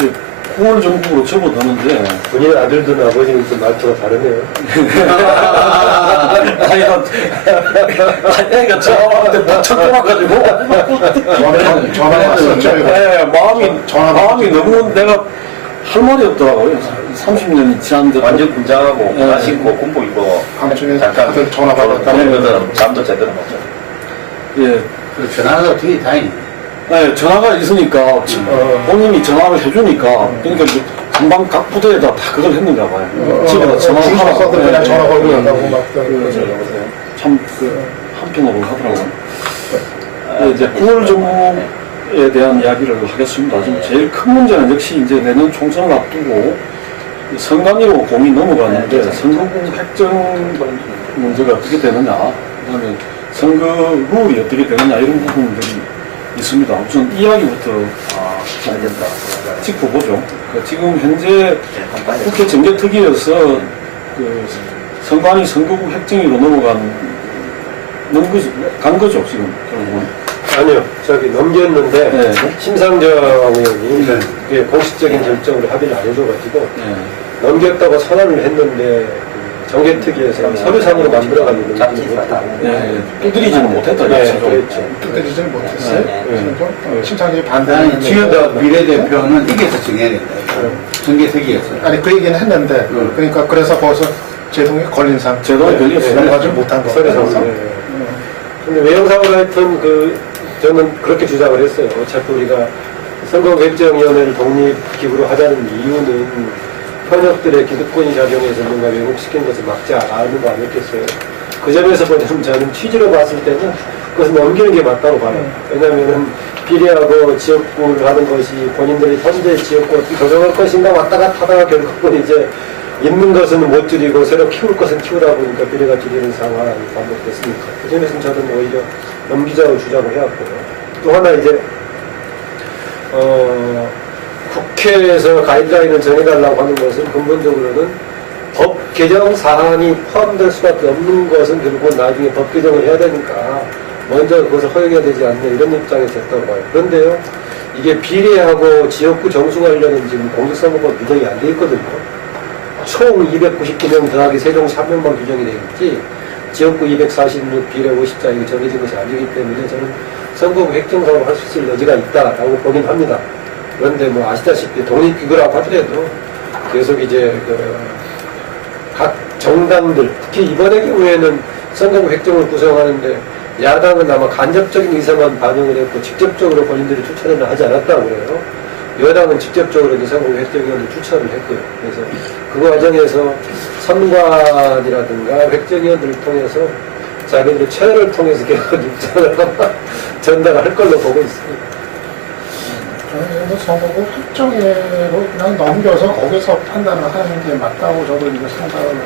이제 9월 전국으로 접어드는데 본인 아들든 아버지는 좀 말투가 다르네요. 아이가 저한테 빡쳐 돌아가지고 전화했었죠. 네, 마음이 너무 내가 할 말이 없더라고요. 30년이 지났는데 완전 군장하고 네. 다 신고 군복 입고 밤중에 잠깐 다들 전화 받았다. 그러면 잠도 제대로 못 자. 예, 그 전화가 되게 다행이네. 네, 전화가 있으니까 본인이 전화를 해주니까 그러니까 이제 금방 각 부대에다 다 그걸 했는가 봐요. 집에다 전화를 주소 써도 하라고. 그냥 전화 걸고 네, 간다고 막. 참그 한편으로 하더라고요. 네, 이제 9월 정부에 대한 이야기를 하겠습니다. 지금 제일 큰 문제는 역시 이제 내년 총선을 앞두고 선관위로 공이 넘어가는데 선거구 획정 문제가 어떻게 되느냐, 그다음에 선거 룰이 어떻게 되느냐 이런 부분들이 있습니다. 우선 이야기부터 짚어보죠. 그러니까 지금 현재 국회 정개특위에서 그 선관위 선거구 획정위로 간 거죠, 지금 결국은. 아니요, 저기 넘겼는데 네. 심상정 의원이 그게 공식적인 결정으로 합의를 안 해줘가지고 네. 넘겼다고 선언을 했는데 그 정개특위에서 서류상으로 만들어가지고 네. 두드리지는 못했다. 네, 자체적으로. 그렇죠. 뜯어지질 못했어요. 네. 그래서 심상정이 아니, 반대하는 지금 비례대표는 이게서 정해야 된다. 정계특위에서. 아니 그 얘기는 했는데 그러니까 그래서 거기서 제동이 걸린 상태. 제동이 걸렸어요. 넘어가지 못한 거. 서류상으로. 근데 외형상으로 하여튼 저는 그렇게 주장을 했어요. 어차피 우리가 선거개정위원회를 독립기구로 하자는 이유는 현역들의 기득권이 작용해서 뭔가 왜곡시킨 것을 막자는 거 아니었겠어요. 그 점에서 보면 저는 취지로 봤을 때는 그것을 넘기는 게 맞다고 봐요. 왜냐하면 비례하고 지역구를 하는 것이 본인들의 현재 지역구를 어떻게 조정할 것인가 왔다 갔다 하다가 결국은 이제 있는 것은 못 줄이고 새로 키울 것은 키우다 보니까 비례가 줄이는 상황이 반복됐으니까 그 점에서는 저는 오히려 넘기자고 주장을 해왔고요. 또 하나 이제 국회에서 가이드라인을 정해달라고 하는 것은 근본적으로는 법 개정 사항이 포함될 수밖에 없는 것은 결국은 나중에 법 개정을 해야 되니까 먼저 그것을 허용해야 되지 않냐 이런 입장이 됐다고 봐요. 그런데요, 이게 비례하고 지역구 정수 관련은 지금 공직선거법 규정이 안 돼 있거든요. 총 299명 더하기 세종 3명만 규정이 되어 있지 지역구 246 비례 50자 이거 정해진 것이 아니기 때문에 저는 선거구 획정사로 할 수 있을 여지가 있다라고 보긴 합니다. 그런데 뭐 아시다시피 독립기구라고 하더라도 계속 이제 각 정당들 특히 이번의 경우에는 선거구 획정을 구성하는데 야당은 아마 간접적인 의사만 반영을 했고 직접적으로 본인들이 추천을 하지 않았다고 그래요. 여당은 직접적으로 이제 선거구 획정위원을 추천을 했고요. 그래서 그 과정에서 선관이라든가 획정위원들을 통해서 자기들의 최선을 통해서 계속 입장을 전달을 할 걸로 보고 있습니다. 저는 선거구 획정위로 그냥 넘겨서 거기서 판단을 하는 게 맞다고 저도 이제 생각을 해요.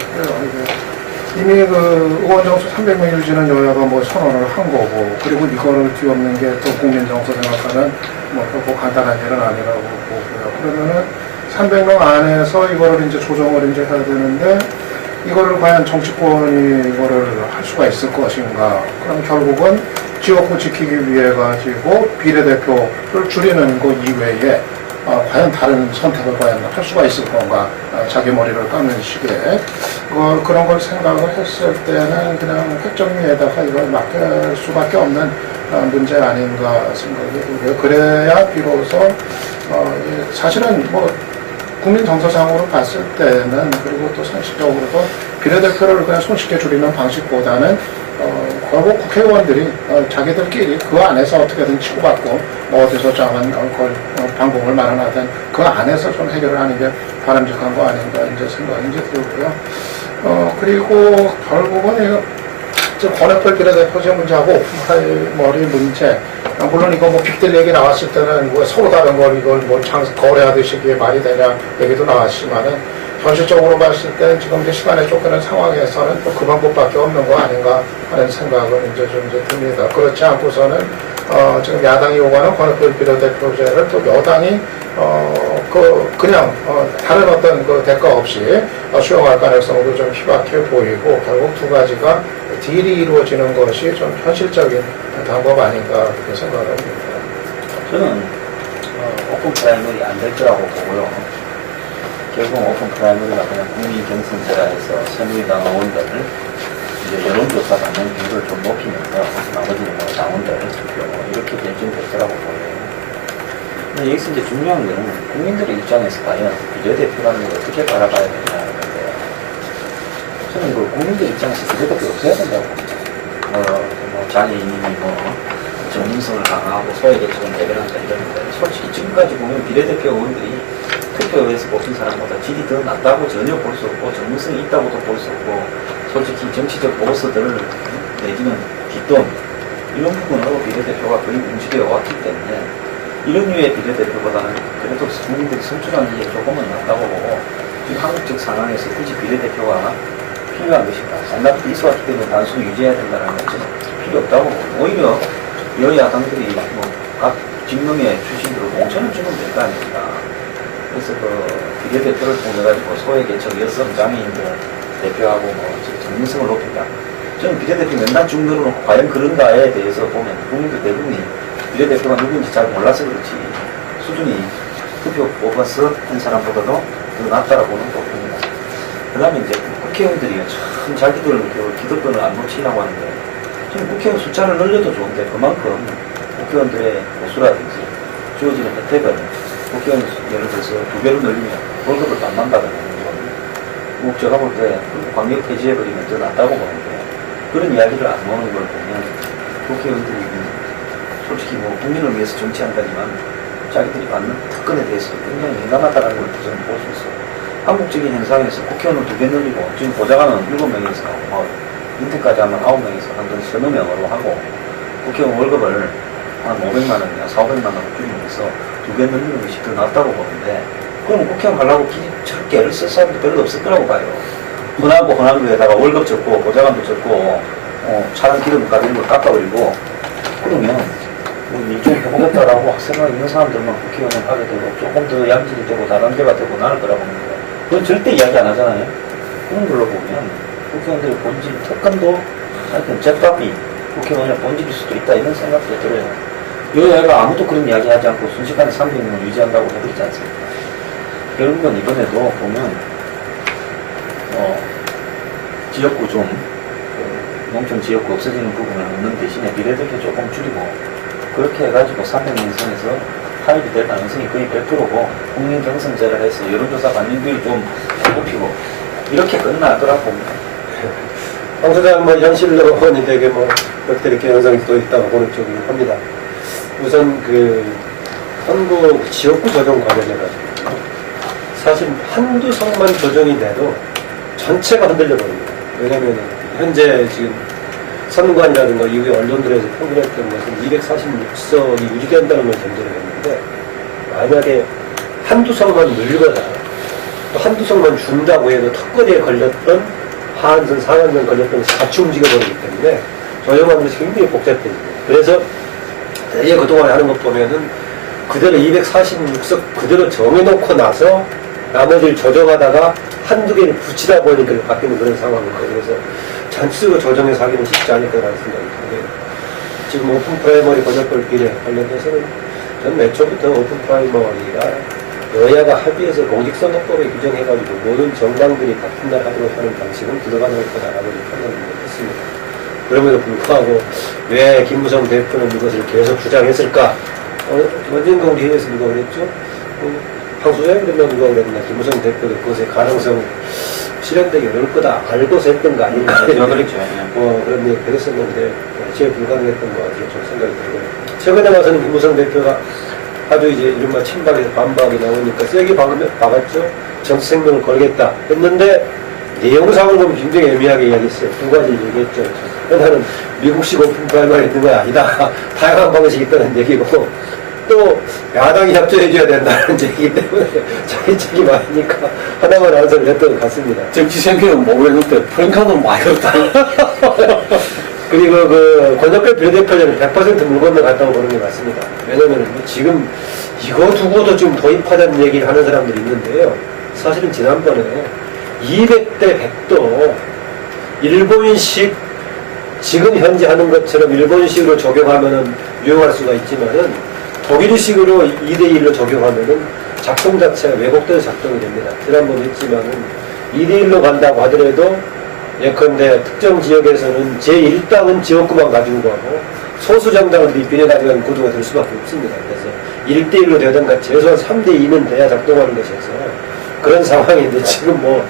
이미 그 의원 정수 300명 유지는 여야가 뭐 선언을 한 거고, 그리고 이거를 뒤엎는 게 또 국민 정서 생각하는 뭐 간단한 일은 아니라고 보고요. 그러면은 300명 안에서 이거를 이제 조정을 이제 해야 되는데, 이거를 과연 정치권이 이거를 할 수가 있을 것인가? 그럼 결국은 지역구 지키기 위해 가지고 비례대표를 줄이는 것 이외에 과연 다른 선택을 과연 할 수가 있을 건가, 자기 머리를 감는 시기에 그런 걸 생각을 했을 때는 그냥 획정위에다가 이걸 맡길 수밖에 없는 문제 아닌가 생각이 들고요. 그래야 비로소 사실은 뭐 국민 정서상으로 봤을 때는, 그리고 또 상식적으로도 비례대표를 그냥 손쉽게 줄이는 방식보다는 결국 국회의원들이 자기들끼리 그 안에서 어떻게든 치고받고 어디서 정한 방법을 마련하든 그 안에서 좀 해결을 하는 게 바람직한 거 아닌가 이제 생각이 이제 들고요. 그리고 결국은 이거 권역별 비례대표제 문제하고 오픈파일머리 문제, 물론 이거 뭐 빅딜 얘기 나왔을 때는 뭐 서로 다른 걸 이걸 뭐 거래하듯이 이게 말이 되냐 얘기도 나왔지만은, 현실적으로 봤을 때 지금 이제 시간에 쫓기는 상황에서는 또 그 방법밖에 없는 거 아닌가 하는 생각은 이제 좀 이제 듭니다. 그렇지 않고서는 지금 야당이 요구하는 권역별 비례대표제를 또 여당이 그냥 다른 어떤 그 대가 없이 수용할 가능성도 좀 희박해 보이고, 결국 두 가지가 딜이 이루어지는 것이 좀 현실적인 방법 아닌가 그렇게 생각을 합니다. 저는 오픈 프라이머리 안 될 거라고 보고요. 결국 오픈 프라이머리가 그냥 국민 경선제라 해서 새누리당 의원들을 이제 여론조사 받는 비율을 좀 높이면서 나머지는 뭐 당원들 투표 이렇게 결정될 거라고 보여요. 근데 여기서 이제 중요한 거는 국민들의 입장에서 과연 비례대표라는 걸 어떻게 바라봐야 되냐는 건데, 저는 그 국민들 입장에서 비례대표가 없어야 된다고 봅니다. 뭐 장애인이 전문성을 강화하고 소외계층을 대변한다 이러는데, 솔직히 지금까지 보면 비례대표 의원들이 투표에서 뽑힌 사람보다 질이 더 낫다고 전혀 볼 수 없고, 전문성이 있다고도 볼 수 없고, 솔직히 정치적 보고서들 내지는 뒷돈 이런 부분으로 비례대표가 거의 움직여 왔기 때문에, 이런 류의 비례대표보다는 그래도 국민들이 선출하는 게 조금은 낫다고 보고, 지금 한국적 상황에서 굳이 비례대표가 필요한 것인가, 상당히 있어왔기 때문에 단순히 유지해야 된다는 것은 필요 없다고 보고, 오히려 여야당들이 각 직능의 출신들을 공천을 주면 될 거 아닙니까. 그래서 그 비례대표를 통해가지고 소외계층, 여성, 장애인들 대표하고 전문성을 높인다. 저는 비례대표 맨날 쭉 늘어놓고 과연 그런가에 대해서 보면 국민들 대부분이 비례대표가 누구인지 잘 몰라서 그렇지 수준이 투표 뽑아서 한 사람보다도 더 낫다라고 보는 거입니다. 그 다음에 이제 국회의원들이 참 자기들 기득권을 안 놓치려고 하는데, 지금 국회의원 숫자를 늘려도 좋은데 그만큼 국회의원들의 보수라든지 주어지는 혜택을 국회의원 예를 들어서 2배로 늘리면 월급을 반만 받아내는 건 제가 볼 때 광역 폐지해버리면 더 낫다고 보는데, 그런 이야기를 안 모는 걸 보면 국회의원들이 솔직히 국민을 위해서 정치한다지만 자기들이 받는 특권에 대해서 굉장히 민감하다는 걸 저는 볼 수 있어요. 한국적인 현상에서 국회의원을 2배 늘리고 지금 보좌관은 7명에서 인턴까지 하면 9명에서 한 3명으로 하고, 국회의원 월급을 한 500만 원이나 400만 원을 줄이면서 2배 늘리는 것이 더 낫다고 보는데, 그러면 국회의원 하려고 저렇게 애를 쓸 사람도 별로 없을 거라고 봐요. 흔하고 흔한 거에다가 월급 적고 보좌관도 적고 차량 기름값 이런 거 깎아버리고, 그러면 일종 해보겠다라고 생각 있는 사람들만 국회의원을 하게 되고 조금 더 양질이 되고 다른 데가 되고 나을 거라고 봅니다. 그건 절대 이야기 안 하잖아요. 그런 걸로 보면 국회의원들의 본질, 특권도 하여튼 죗값이 국회의원의 본질일 수도 있다 이런 생각도 들어요. 여야가 아무도 그런 이야기 하지 않고 순식간에 300명을 유지한다고 해버리지 않습니까? 결국은 이번에도 보면 지역구 좀 농촌 지역구 없어지는 부분을 넣는 대신에 비례대표 조금 줄이고 그렇게 해가지고 300명 선에서 타입이 될 가능성이 거의 100%고, 국민 경선제를 해서 여론조사 반영비를 좀 높이고 이렇게 끝날 거라고 봅니다. 황 소장 현실로 보니 되게 그렇게 이렇게 현상이 또 있다고 보는 쪽이긴 합니다. 우선 한국 지역구 조정 관련해가지고 사실 한두 석만 조정이 돼도 전체가 흔들려 버립니다. 왜냐면 현재 지금 선관이라든가 이후에 언론들에서 평균했던 것은 246석이 유지된다는 걸 전제로 했는데, 만약에 한두 석만 늘거나 또 한두 석만 준다고 해도 특권에 걸렸던 하한선, 상한선 걸렸던 것이 같이 움직여버리기 때문에 조정하는 것이 굉장히 복잡해집니다. 그래서 대개 그동안 하는 것 보면은 그대로 246석 그대로 정해놓고 나서 나머지를 조정하다가 한두 개를 붙이다 보니까 바뀌는 그런 상황입니다. 그래서 전체적으로 조정해서 하기는 쉽지 않을 거라는 생각이 들고요. 지금 오픈 프라이머리 권역별 비례 관련해서는 저는 몇 초부터 오픈 프라이머리가 여야가 합의해서 공직선거법에 규정해가지고 모든 정당들이 같은 날 하도록 하는 방식은 들어가는 것보다라고 판단을 했습니다. 그럼에도 불구하고 왜 김무성 대표는 이것을 계속 주장했을까? 언젠가 우리 회의에서 누가 그랬죠? 황 소장이라면 누가 그랬나? 김무성 대표도 그것의 가능성 실현되기 어려울 거다 알고서 했던 거 아닌가? 그런 얘기 했었는데 제 불가능했던 것 같아요. 좀 생각이 들고요. 최근에 와서는 김무성 대표가 아주 이제 이른바 친박에서 반박이 나오니까 세게 박았죠. 정치 생명을 걸겠다 했는데 내용상으로 보면 굉장히 애매하게 이야기했어요. 두 가지 얘기했죠. 하나는 미국식 오픈 프라이머리 있는 거 아니다. 다양한 방식이 있다는 얘기고, 또 야당이 협조해줘야 된다는 얘기이기 때문에 자기 책임 아니니까 하나만 안서를 했던 것 같습니다. 정치 생각은 모르겠는데 프랭카드는 많이 없다. 그리고 권역별 비례대표제는 100% 물 건너갔다고 보는 게 맞습니다. 왜냐면 지금 이거 두고도 좀 도입하자는 얘기를 하는 사람들이 있는데요. 사실은 지난번에 200대 100도 일본식 지금 현재 하는 것처럼 일본식으로 적용하면은 유용할 수가 있지만은 독일식으로 2대1로 적용하면은 작동 자체가 왜곡돼서 작동이 됩니다. 지난번에 했지만은 2대1로 간다고 하더라도 예컨대 특정 지역에서는 제1당은 지역구만 가지고 가고 소수 정당들이 비례 가져가는 구도가 될 수밖에 없습니다. 그래서 1대1로 되든가 최소한 3대2는 돼야 작동하는 것이어서 그런 상황인데 지금 뭐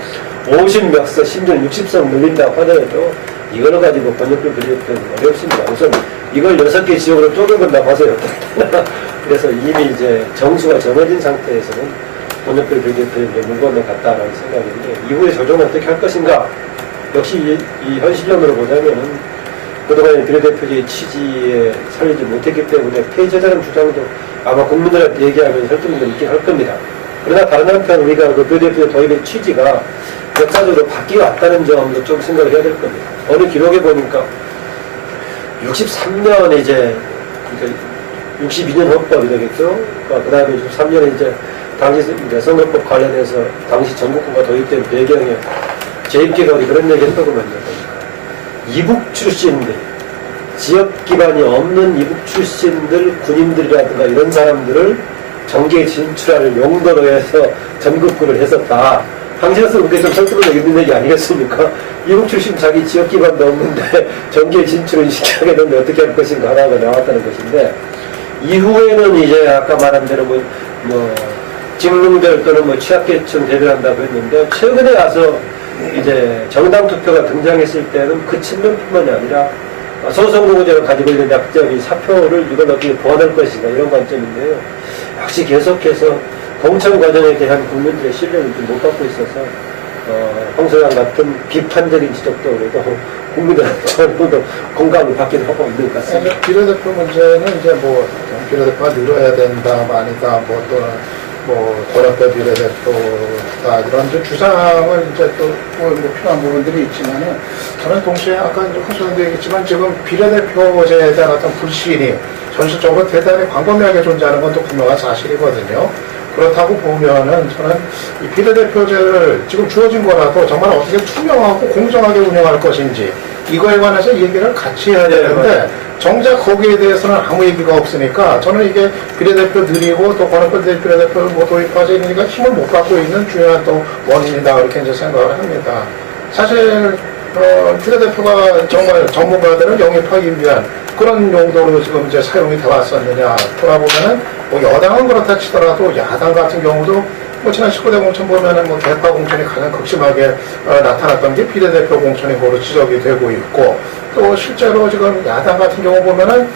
50몇 석, 심지어 60석 늘린다고 하더라도 이걸 가지고 번역별 비례대표는 어렵습니다. 우선 이걸 6개 지역으로 쪼개본다고 하세요. 그래서 이미 이제 정수가 정해진 상태에서는 번역별 비례대표에 물 건너갔다라는 생각인데 이후에 조정을 어떻게 할 것인가? 역시 이 현실론으로 보자면은 그동안의 비례대표제의 취지에 살리지 못했기 때문에 폐지하자는 주장도 아마 국민들한테 얘기하면 설득력이 있긴 할 겁니다. 그러나 다른 한편 우리가 그 비례대표 도입의 취지가 역사적으로 바뀌어왔다는 점도 좀 생각을 해야 될 겁니다. 어느 기록에 보니까 63년에 이제 62년 헌법이 되겠죠. 그 다음에 63년에 이제 당시 이제 선거법 관련해서 당시 전국구가 도입된 배경에 제1기가 그런 얘기 했다고 말입니다. 이북 출신들, 지역 기반이 없는 이북 출신들, 군인들이라든가 이런 사람들을 정계에 진출하는 용도로 해서 전국구를 했었다. 당시로서 그게 좀 설득력 있는 얘기 아니겠습니까? 이북 출신 자기 지역 기반도 없는데 정계에 진출을 시켜야 되는데 어떻게 할 것인가 하나가 나왔다는 것인데 이후에는 이제 아까 말한 대로 뭐 직능별 또는 뭐 취약계층 대변한다고 했는데 최근에 와서 이제 정당 투표가 등장했을 때는 그 측면뿐만이 아니라 소선거구제를 가지고 있는 약점이 사표를 이걸 어떻게 보완할 것인가 이런 관점인데요. 역시 계속해서 공천 과정에 대한 국민들의 신뢰를 좀 못 받고 있어서 홍소장 같은 비판적인 지적도 그래도 국민들한테 어느 정도 공감을 받기도 하고 있는 것 같습니다. 비례대표 문제는 이제 뭐 비례대표가 늘어야 된다, 아니다, 뭐 또는 뭐 고려대 비례대표다 이런 이제 주장을 이제 또 뭐 필요한 부분들이 있지만은 저는 동시에 아까 이제 홍소장도 얘기했지만 지금 비례대표제에 대한 어떤 불신이 현실적으로 대단히 광범위하게 존재하는 건 또 분명한 사실이거든요. 그렇다고 보면은 저는 이 비례대표제를 지금 주어진 거라도 정말 어떻게 투명하고 공정하게 운영할 것인지 이거에 관해서 얘기를 같이 해야 되는데 정작 거기에 대해서는 아무 얘기가 없으니까 저는 이게 비례대표 늘리고 또 권한권 비례대표를 뭐 도입하지 이러니까 힘을 못 갖고 있는 중요한 또 원인이다 이렇게 이제 생각을 합니다. 사실 비례대표가 정말 전문가들을 영입하기 위한 그런 용도로 지금 이제 사용이 돼 왔었느냐 돌아보면은 뭐 여당은 그렇다 치더라도 야당 같은 경우도 뭐 지난 19대 공천 보면은 뭐 대파 공천이 가장 극심하게 나타났던 게 비례대표 공천이 고로 지적이 되고 있고 또 실제로 지금 야당 같은 경우 보면은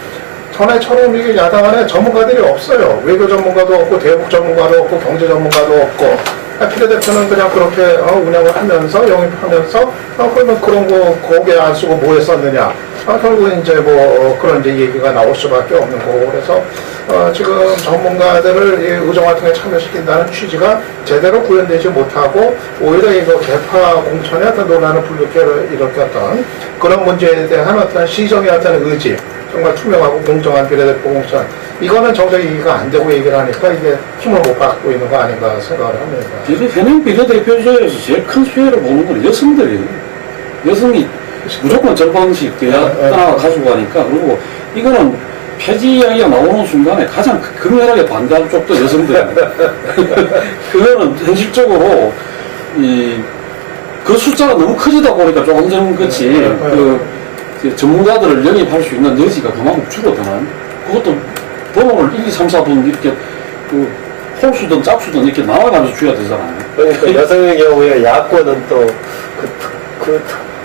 전에처럼 이게 야당 안에 전문가들이 없어요. 외교 전문가도 없고 대북 전문가도 없고 경제 전문가도 없고 비례대표는 그냥 그렇게 운영을 하면서 영입하면서 그러면 그런 거 거기에 안 쓰고 뭐 했었느냐 결국은 이제 뭐 그런 이제 얘기가 나올 수밖에 없는 거고 그래서 지금 전문가들을 이 의정활동에 참여시킨다는 취지가 제대로 구현되지 못하고 오히려 이거 개파 공천의 어떤 논란을 일으켰던 그런 문제에 대한 어떤 시정의 어떤 의지 정말 투명하고 공정한 비례대표 공천 이거는 정작 얘기가 안 되고 얘기를 하니까 이게 힘을 못 받고 있는 거 아닌가 생각을 합니다. 현행 비례대표제에서 제일 큰 수혜를 보는 건 여성들이에요. 여성이 무조건 절반씩 돼야 가지고 가니까 그리고 이거는 폐지 이야기가 나오는 순간에 가장 극렬하게 반대할 쪽도 여성들입니다. 그거는 현실적으로 그 숫자가 너무 커지다 보니까 조금 전같이 전문가들을 영입할 수 있는 여지가 그만큼 줄어드는 그것도 번호를 1, 2, 3, 4분 이렇게 홀수든 짝수든 이렇게 나와가면서 줘야 되잖아요. 그러니까 여성의 경우에 야권은 또 그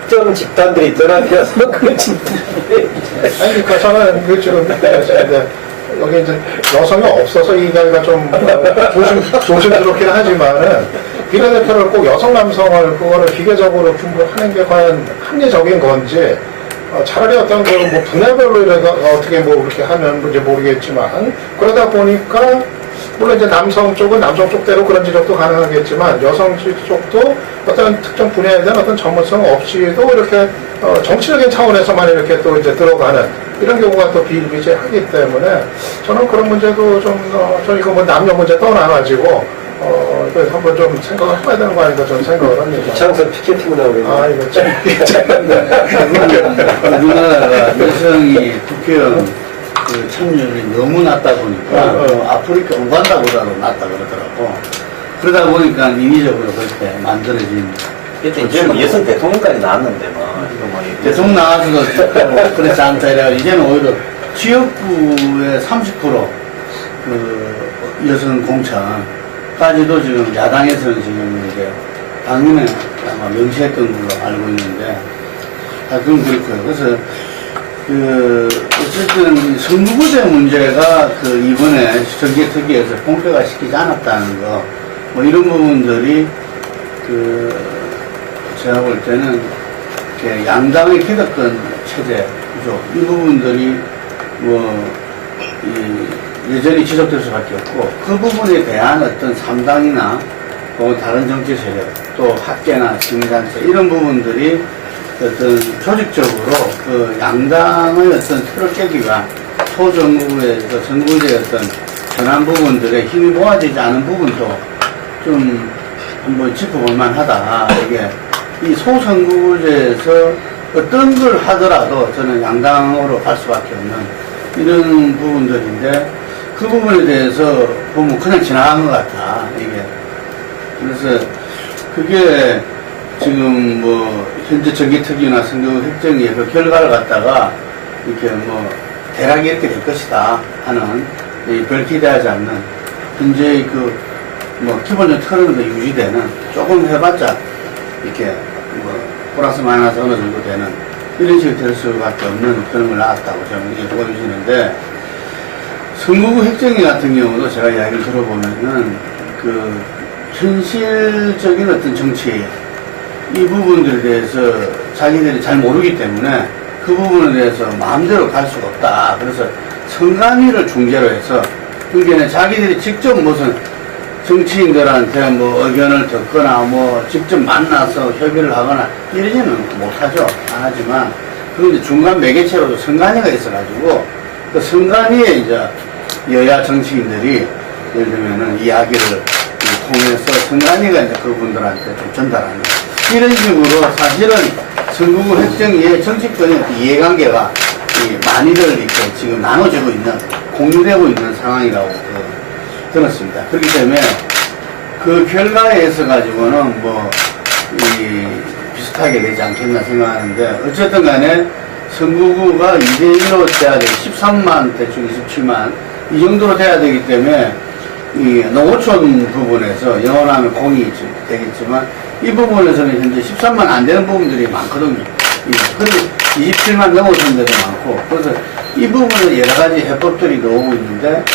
특정 집단들이 떠나면서 그 집단들이 아니 그러니까 저는 그 지금 여기 이제 여성이 없어서 이 이야기가 좀 조심스럽긴 하지만은 비례대표를 꼭 여성 남성을 그거를 비교적으로 분부하는 게 과연 합리적인 건지 차라리 어떤 뭐 분야별로 어떻게 뭐 그렇게 하면 뭔지 모르겠지만 그러다 보니까 물론 이제 남성 쪽은 남성 쪽대로 그런 지적도 가능하겠지만 여성 쪽도 어떤 특정 분야에 대한 어떤 전문성 없이도 이렇게 정치적인 차원에서만 이렇게 또 이제 들어가는 이런 경우가 또 비일비재하기 때문에 저는 그런 문제도 저는 이거 뭐 남녀 문제 떠나가지고 이거 한번 좀 생각을 해봐야 되는 거 아닌가 저는 생각을 합니다. 이창선 피켓팅 나오겠네. 아 이거 참 우리나라가 여성이 국회의원 그 참여율이 너무 낮다 보니까 아프리카 우간다보다도 낮다 그러더라고. 그러다 보니까 인위적으로 그렇게 만들어진 그때 이제 뭐 예선 대통령까지 나왔는데 뭐 이거 뭐 대통령 나와서도 그렇지 않다 이래가 이제는 오히려 지역구의 30%그 여성 공천까지도 지금 야당에서는 지금 이제 당연히 아마 명시했던 걸로 알고 있는데 그건 그렇고요. 그래서 어쨌든 선거구제 문제가 이번에 정계특위에서 본격화 시키지 않았다는 거, 뭐 이런 부분들이 제가 볼 때는 이렇게 양당의 기득권 체제 구조, 이 부분들이 여전히 지속될 수밖에 없고, 그 부분에 대한 어떤 3당이나 혹은 다른 정치 세력, 또 학계나 시민단체, 이런 부분들이 어떤 조직적으로 양당의 어떤 틀을 깨기 위한 소정부에서 선거구제의 어떤 전환 부분들에 힘이 모아지지 않은 부분도 좀 한번 짚어볼 만하다. 이게 이 소선거구제에서 어떤 걸 하더라도 저는 양당으로 갈 수밖에 없는 이런 부분들인데, 그 부분에 대해서 보면 그냥 지나간 것 같아, 이게. 그래서 그게 지금 현재 정기특위나 선거구 획정위의 그 결과를 갖다가 이렇게 대략 이렇게 될 것이다 하는, 별 기대하지 않는, 현재 기본적 틀은 유지되는, 조금 해봤자 이렇게 플러스 마이너스 어느 정도 되는 이런 식으로 될 수밖에 없는 그런 걸 나왔다고 저는 이렇게 보여주시는데, 선거구 획정위 같은 경우도 제가 이야기를 들어보면은 현실적인 어떤 정치 이 부분들에 대해서 자기들이 잘 모르기 때문에 그 부분에 대해서 마음대로 갈 수가 없다. 그래서 선관위를 중재로 해서, 그러니까 자기들이 직접 무슨 정치인들한테 의견을 듣거나 직접 만나서 협의를 하거나 이러지는 못하죠. 안 하지만, 그 중간 매개체로도 선관위가 있어가지고, 그 선관위에 이제 여야 정치인들이 예를 들면은 이야기를 통해서 선관위가 이제 그분들한테 좀 전달하는 이런 식으로 사실은 선거구 획정위의 정치권의 이해관계가 많이들 이렇게 지금 나눠지고 있는, 공유되고 있는 상황이라고 들었습니다. 그렇기 때문에 그 결과에 있어 가지고는 비슷하게 되지 않겠나 생각하는데, 어쨌든 간에 선거구가 2대1로 돼야 되고 13만 대충 27만 이 정도로 돼야 되기 때문에 이 농어촌 부분에서 영원하면 공이 되겠지만, 이 부분에서는 현재 13만 안 되는 부분들이 많거든요. 그런데 27만 넘어선 데도 많고, 그래서 이 부분은 여러 가지 해법들이 나오고 있는데,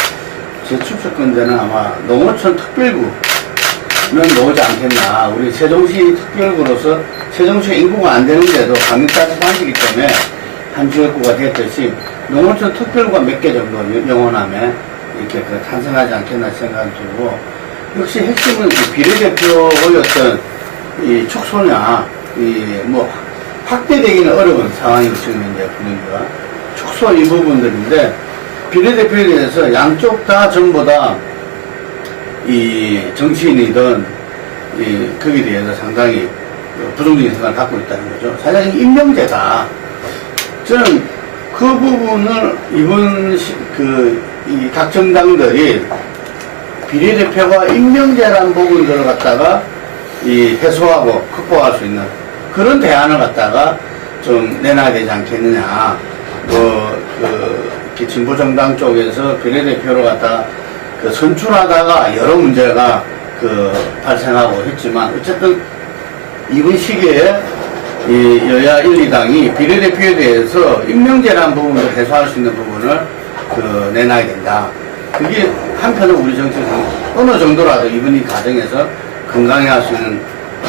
제 추측컨대는 아마 농어촌 특별구는 나오지 않겠나. 우리 세종시 특별구로서 세종시가 인구가 안 되는데도 강력자치 방지기 때문에 한 지역구가 됐듯이 농어촌 특별구가 몇 개 정도 영원함에 이렇게 탄생하지 않겠나 생각이 들고, 역시 핵심은 비례대표의 어떤 이 축소냐, 확대되기는 어려운 상황이고, 지금 현재 분위기가. 축소 이 부분들인데, 비례대표에 대해서 양쪽 다 전부 다 이 정치인이든 거기에 대해서 상당히 부정적인 생각을 갖고 있다는 거죠. 사실 임명제다. 저는 그 부분을 이번 이 각 정당들이 비례대표가 임명제라는 부분들을 갖다가 해소하고 극복할 수 있는 그런 대안을 갖다가 좀 내놔야 되지 않겠느냐. 진보정당 쪽에서 비례대표를 갖다가 선출하다가 여러 문제가 발생하고 했지만, 어쨌든 이번 시기에 여야 1, 2당이 비례대표에 대해서 임명제라는 부분을 해소할 수 있는 부분을 내놔야 된다. 그게 한편으로 우리 정치는 어느 정도라도 이번 이 과정에서 건강해할 수 있는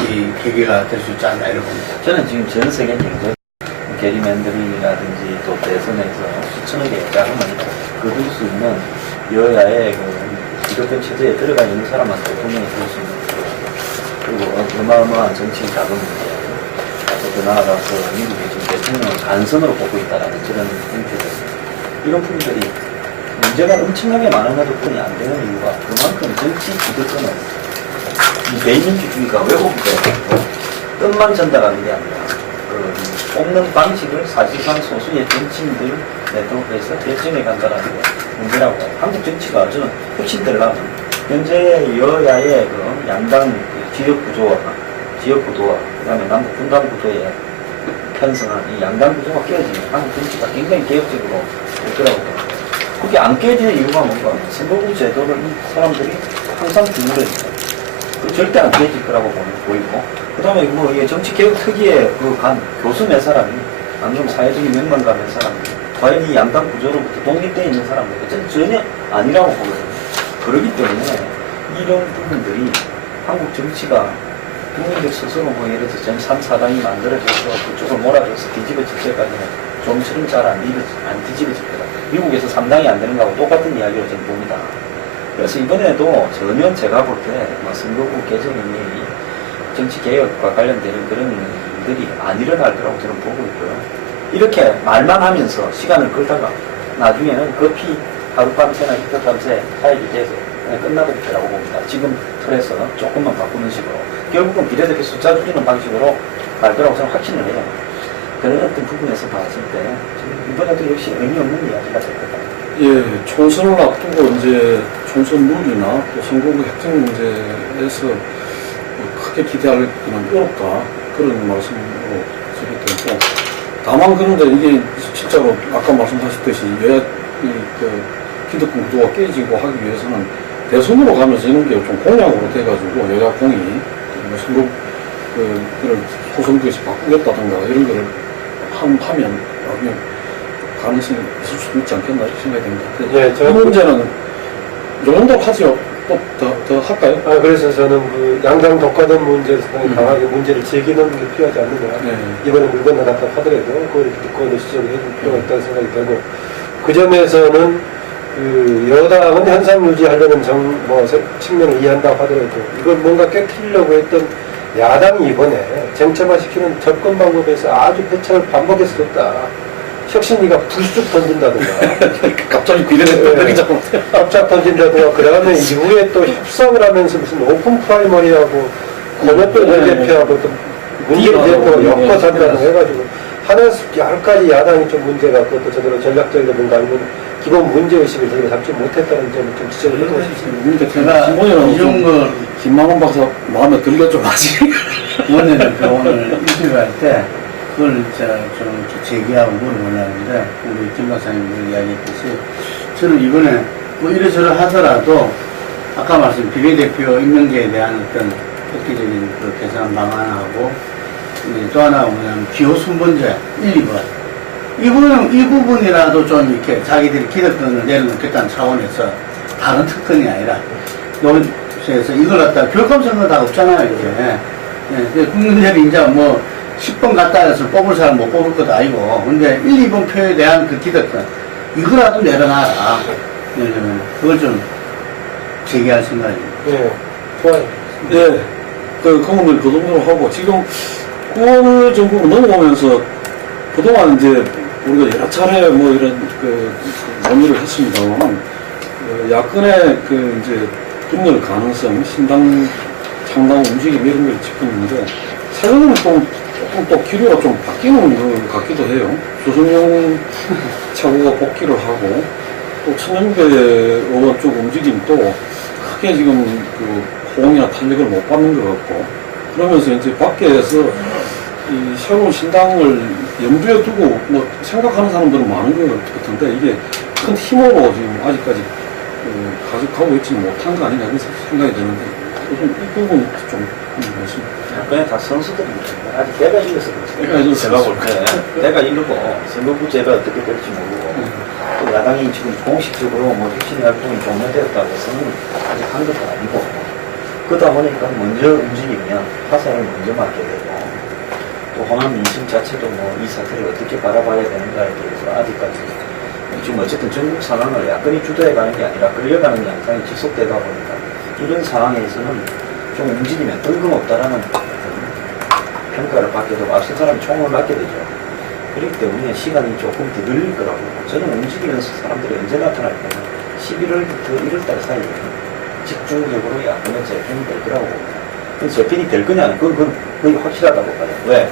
이 계기가 될 수 있지 않나 이런 봅니다. 저는 지금 전 세계 경제 게리맨더링이라든지 또 대선에서 수천억의 자금을 거둘 수 있는 여야의 기득권 체제에 들어가 있는 사람한테 대통령이 될 수 있는, 그리고 어마어마한 정치 자금인데, 또 나아가서 미국이 지금 대통령을 간선으로 뽑고 있다라는 그런 형태들, 이런 부분들이 문제가 엄청나게 많은데도 그건이 안 되는 이유가 그만큼 정치 기득권은 이 개인민주주의가 왜곡되고 뜻만 전달하는 게 아니라 뽑는 방식을 사실상 소수의 정치인들 네트워크에서 결정해 간다는 게 문제라고. 한국 정치가 저는 혁신되려면 현재 여야의 그 양당 지역 구조와 그다음에 남북 분단 구도에 편성한 이 양당 구조가 깨지면 한국 정치가 굉장히 개혁적으로 될 거라고 봅니다. 그게 안 깨지는 이유가 뭔가 선거구 제도를 이 사람들이 항상 주무르니까 그 절대 안 깨질 거라고 보이고 그 다음에 뭐 이게 정치 개혁 특위에 그 간 교수 몇 사람이 아니면 사회적인 명망가 몇 사람이 과연 이 양당 구조로부터 독립되어 있는 사람들 저는 전혀 아니라고 보거든요. 그렇기 때문에 이런 부분들이 한국 정치가 국민들 스스로 뭐 예를 들어서 전 3, 4당이 만들어져서 그쪽을 몰아줘서 뒤집어질 때까지는 좀처럼 잘 안 뒤집어질 거다. 미국에서 3당이 안 되는 거하고 똑같은 이야기로 저는 봅니다. 그래서 이번에도 전혀 제가 볼 때 뭐 선거구 개정이 정치 개혁과 관련되는 그런 일들이 안 일어날 거라고 저는 보고 있고요. 이렇게 말만 하면서 시간을 끌다가 나중에는 급히 하룻밤새나 이틀밤새 사회기제에서 그냥 끝나버릴 거라고 봅니다. 지금 틀에서 조금만 바꾸는 식으로 결국은 비례대표 숫자 줄이는 방식으로 갈 거라고 저는 확신을 해요. 그런 어떤 부분에서 봤을 때 이번에도 역시 의미 없는 이야기가 될 것 같아요. 예, 총선을 앞두고 이제 총선 룰이나 또 선거구 획정 문제에서 크게 기대하기는 어렵다. 그런 말씀으로 저기 되고. 다만 그런데 이게 진짜로 아까 말씀하셨듯이 여야 기득권 구도가 깨지고 하기 위해서는 대선으로 가면서 이런 게 좀 공약으로 돼가지고 여야 공이 뭐 선거 그걸 소선거에서 바꾸겠다든가 이런 거를 하면 나중에 가능성이 있을 수도 있지 않겠나 생각이 됩니다. 예, 이 문제는 이 정도 하죠. 또 더 할까요? 그래서 저는 그 양당 독과점 문제를 상당히 강하게 문제를 제기하는 게 필요하지 않느냐. 네. 이번에 물 건너갔다 하더라도 그걸 듣고 시정을 해줄 필요가 있다는 생각이 들고 그 점에서는 그 여당은 현상 유지하려는 측면을 이해한다고 하더라도 이걸 뭔가 깨트리려고 했던 야당이 이번에 쟁점화시키는 접근 방법에서 아주 패착을 반복해서 줬다. 혁신이가 불쑥 던진다든가 갑자기 비례대표들이 자꾸 깜짝 던진다든가 그 다음에 이후에 또 협상을 하면서 무슨 오픈 프라이머리하고 권역별 대표하고 또 문재인 대표가 엮어산다고 해가지고 하나씩 10가지 야당이 좀 문제가 그것도 제대로 전략적이라든가 아니면 기본 문제의식을 제대로 잡지 못했다는 점을 좀 지적을 해볼 수 있습니다. 제가 이런 걸 김만원 박사 마음에 들려 좀 하지. 원내대표 오늘 인터뷰할 때 그걸 제가 좀 제기하고 물어보려는데 우리 김 박사님 이야기했듯이 저는 이번에 뭐 이래저래 하더라도 아까 말씀 비례대표 임명제에 대한 어떤 획기적인 그 개선 방안하고 이제 또 하나가 뭐냐면 기호순번제 1, 2번 이 부분이라도 좀 이렇게 자기들이 기득권을 내려놓겠다는 차원에서 다른 특권이 아니라 노조에서 이걸 갖다가 별감 선거 다 없잖아요 이제. 예, 국민들이 이제 뭐 10번 갔다 해서 뽑을 사람 못 뽑을 것도 아니고 근데 1, 2번 표에 대한 그 기득권 이거라도 내려놔라. 그걸 좀 제기할 생각입니다. 네, 좋아요. 네, 그 공문을 그 정도로 하고 지금 9월 정부로 넘어오면서 그동안 이제 우리가 여러 차례 뭐 이런 논의를 했습니다만 야권의 이제 분열 가능성, 신당 창당 움직임 이런 걸 짚었는데 최근에는 조금 또 기류가 좀 바뀌는 것 같기도 해요. 조성용 차고가 복귀를 하고 또 천연배 의원 쪽 움직임도 크게 지금 호응이나 탄력을 못 받는 것 같고 그러면서 이제 밖에서 이 새로운 신당을 염두에 두고 뭐 생각하는 사람들은 많은 것 같은데 이게 큰 힘으로 지금 아직까지 가져가고 있지는 못한 거 아닌가 이런 생각이 드는데 요즘 이 부분이 좀 궁금했습니다. 그냥 다 선수들입니다. 아직 때가 이래서 그렇죠. 제가 볼 때 때가 이르고 선거구제가 어떻게 될지 모르고 또 야당이 지금 공식적으로 뭐 혁신 활동이 종료되었다고 해서는 아직 한 것도 아니고 그러다 보니까 먼저 움직이면 화살을 먼저 맞게 되고 또 호남 민심 자체도 뭐 이 사태를 어떻게 바라봐야 되는가에 대해서 아직까지 지금 어쨌든 전국 상황을 야권이 주도해가는 게 아니라 끌려가는 양상이 지속되다 보니까 이런 상황에서는 좀 움직이면 뜬금없다라는 평가를 받게 되고 앞선 사람이 총을 맞게 되죠. 그렇기 때문에 시간이 조금 더 늘릴 거라고 저는 움직이면서 사람들이 언제 나타날까요? 11월부터 1월달 사이에 집중적으로 야권의 재편이 될 거라고 봅니다. 재편이 될 거냐는 그건 거의 확실하다고 봐요. 왜?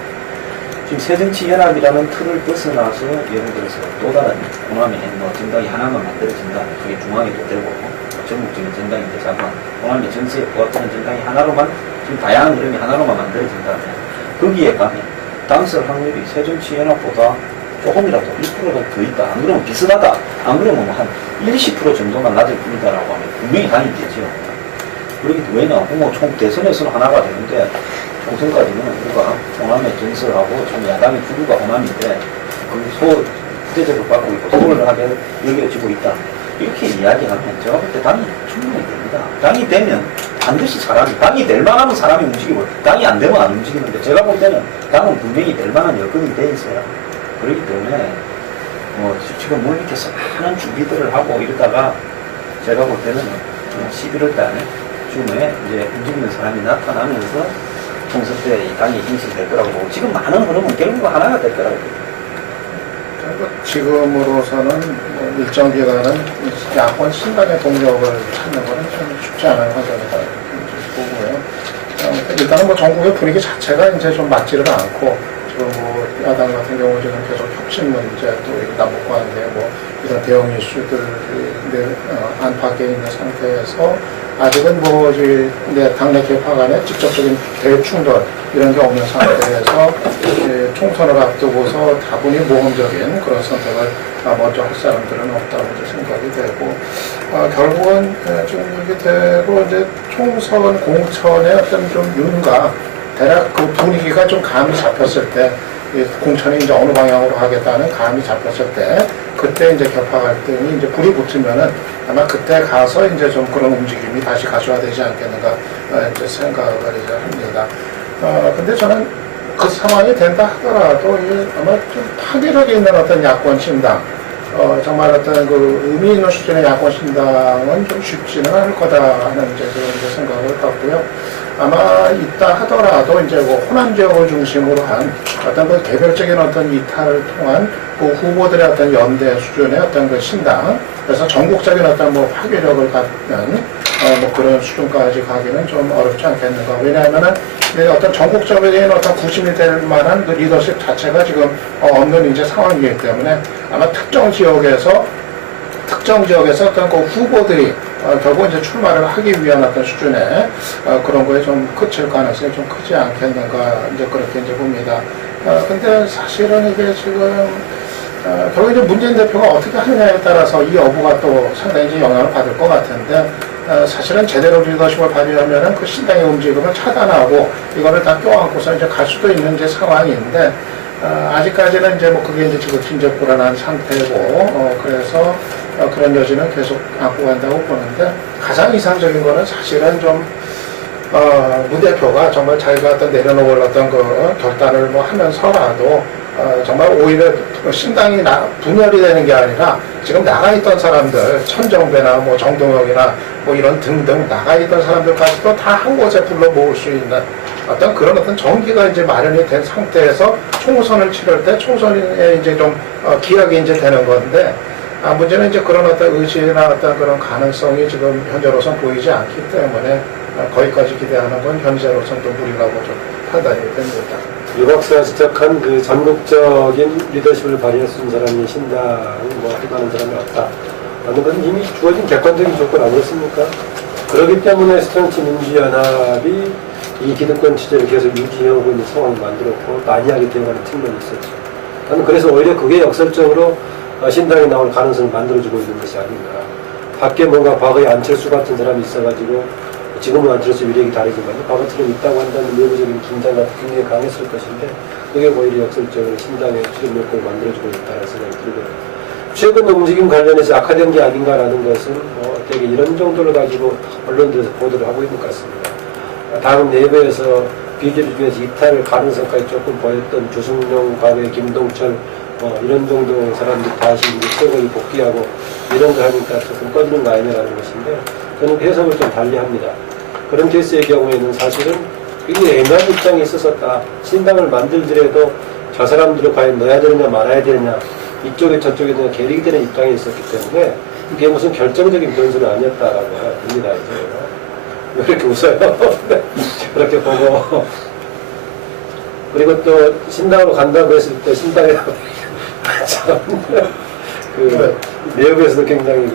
지금 새정치연합이라는 틀을 벗어나서 예를 들어서 또 다른 호남에 뭐 정당이 하나만 만들어진다. 그게 중앙에도 되고 뭐 전국적인 정당이 되자면 호남의 전세에 부합하는 정당이 하나로만 지금 다양한 흐름이 하나로만 만들어진다면 거기에 가면 당선 확률이 새정치연합보다 조금이라도 1%가 더 있다. 안 그러면 비슷하다. 안 그러면 뭐한 10% 정도만 낮을 뿐이다라고 하면 분명히 단일이 되죠. 그렇기 때문에 왜냐 총 대선에서는 하나가 되는데 총선까지는 우리가 호남의 전설하고 좀 야당의 주류가 호남인데 그 소대접을 받고 있고 소홀하게 여겨지고 있다. 이렇게 이야기하면 제가 볼 때 당이 충분히 됩니다. 당이 되면 반드시 당이 될 만한 사람이 움직이고 당이 안 되면 안 움직이는데 제가 볼 때는 당은 분명히 될 만한 여건이 돼 있어요. 그렇기 때문에 지금 물 밑에서 많은 준비들을 하고 이러다가 제가 볼 때는 11월 달에 쯤에 이제 움직이는 사람이 나타나면서 총선 때 이 당이 형성될 거라고 보고 지금 많은 흐름은 결국 하나가 될 거라고 봅니다. 지금으로서는 뭐 일정 기간은 야권 신당의 동력을 찾는 것은 좀 쉽지 않은 과정이다 이렇게 보고요. 일단은 뭐 전국의 분위기 자체가 이제 좀 맞지를 않고 지금 뭐 야당 같은 경우 지금 계속 혁신 문제 또 남북 관계 뭐 이런 대형 이슈들이 안팎에 있는 상태에서 아직은 뭐 이제 당내 개파 간의 직접적인 대충돌 이런 게 없는 상태에서 총선을 앞두고서 다분히 모험적인 그런 선택을 먼저 할 사람들은 없다고 이제 생각이 되고 결국은 지금 얘기대로 이제 총선 공천의 어떤 좀 윤곽 대략 그 분위기가 좀 감이 잡혔을 때 공천이 이제 어느 방향으로 하겠다는 감이 잡혔을 때 그때 이제 격파 갈등이 이제 불이 붙으면은 아마 그때 가서 이제 좀 그런 움직임이 다시 가져와되지 않겠는가 이제 생각을 이제 합니다. 근데 저는 그 상황이 된다 하더라도 아마 좀 파괴력이 있는 어떤 야권 신당 정말 어떤 그 의미 있는 수준의 야권 신당은 좀 쉽지는 않을 거다 하는 이제 그런 이제 생각을 갖고요. 아마 있다 하더라도 이제 뭐 호남 지역을 중심으로 한 어떤 그 개별적인 어떤 이탈을 통한 그 후보들의 어떤 연대 수준의 어떤 그 신당, 그래서 전국적인 어떤 뭐 파괴력을 갖는 뭐 그런 수준까지 가기는 좀 어렵지 않겠는가. 왜냐하면은 어떤 전국적인 어떤 구심이 될 만한 그 리더십 자체가 지금 없는 이제 상황이기 때문에 아마 특정 지역에서 어떤 그 후보들이 결국 이제 출마를 하기 위한 어떤 수준의 그런 거에 좀 그칠 가능성이 좀 크지 않겠는가 이제 그렇게 이제 봅니다. 근데 사실은 이게 지금 결국 이제 문재인 대표가 어떻게 하느냐에 따라서 이 여부가 또 상당히 이제 영향을 받을 것 같은데 사실은 제대로 리더십을 발휘하면은 그 신당의 움직임을 차단하고 이거를 다 껴안고서 이제 갈 수도 있는 이제 상황인데 아직까지는 이제 뭐 그게 이제 지금 이제 불안한 상태고 그래서 그런 여지는 계속 안고 간다고 보는데 가장 이상적인 거는 사실은 좀 문 대표가 정말 자기가 어떤 내려놓을 어떤 그 결단을 뭐 하면서라도 정말 오히려 신당이 분열이 되는 게 아니라 지금 나가 있던 사람들 천정배나 뭐 정동영이나 뭐 이런 등등 나가 있던 사람들까지도 다 한 곳에 불러 모을 수 있는 어떤 그런 어떤 정기가 이제 마련이 된 상태에서 총선을 치를 때 총선에 이제 좀 기약이 이제 되는 건데 문제는 이제 그런 어떤 의지나 어떤 그런 가능성이 지금 현재로선 보이지 않기 때문에 거기까지 기대하는 건 현재로선 좀 무리라고 좀 판단이 됩니다. 유 박사가 지적한 그 전국적인 리더십을 발휘할 수 있는 사람이 신당 뭐 하는 사람이 없다. 하는 건 이미 주어진 객관적인 조건 아니었습니까? 그렇기 때문에 새정치민주연합이 이 기득권 취재를 계속 유지하고 있는 상황을 만들었고 난이하게 되어가는 측면이 있었죠. 나는 그래서 오히려 그게 역설적으로 신당이 나올 가능성을 만들어주고 있는 것이 아닌가. 밖에 뭔가 과거에 안철수 같은 사람이 있어가지고 지금은 안철수 위력이 다르지만 과거처럼 있다고 한다는 내부적인 긴장과 굉장히 강했을 것인데 그게 오히려 역설적으로 신당의 출입 요건을 만들어주고 있다는 생각이 들고요. 최근 움직임 관련해서 악화된 게 아닌가라는 것은 되게 이런 정도를 가지고 언론들에서 보도를 하고 있는 것 같습니다. 당 내부에서 비주류 중에서 이탈 가능성까지 조금 보였던 주승용, 과거의 김동철 이런 정도 사람들이 다시 이제 최고위 복귀하고 이런 거 하니까 조금 꺼지는 거 아니냐라는 것인데 저는 해석을 좀 달리합니다. 그런 케이스의 경우에는 사실은 굉장히 애매한 입장에 있었었다. 신당을 만들더라도 저 사람들을 과연 넣어야 되느냐 말아야 되느냐 이쪽에 저쪽에 대한 계획이 되는 입장에 있었기 때문에 이게 무슨 결정적인 변수는 아니었다라고 봅니다. 이제 왜 이렇게 웃어요? 그렇게 보고 그리고 또 신당으로 간다고 했을 때 신당이라고 참, 내역에서도 굉장히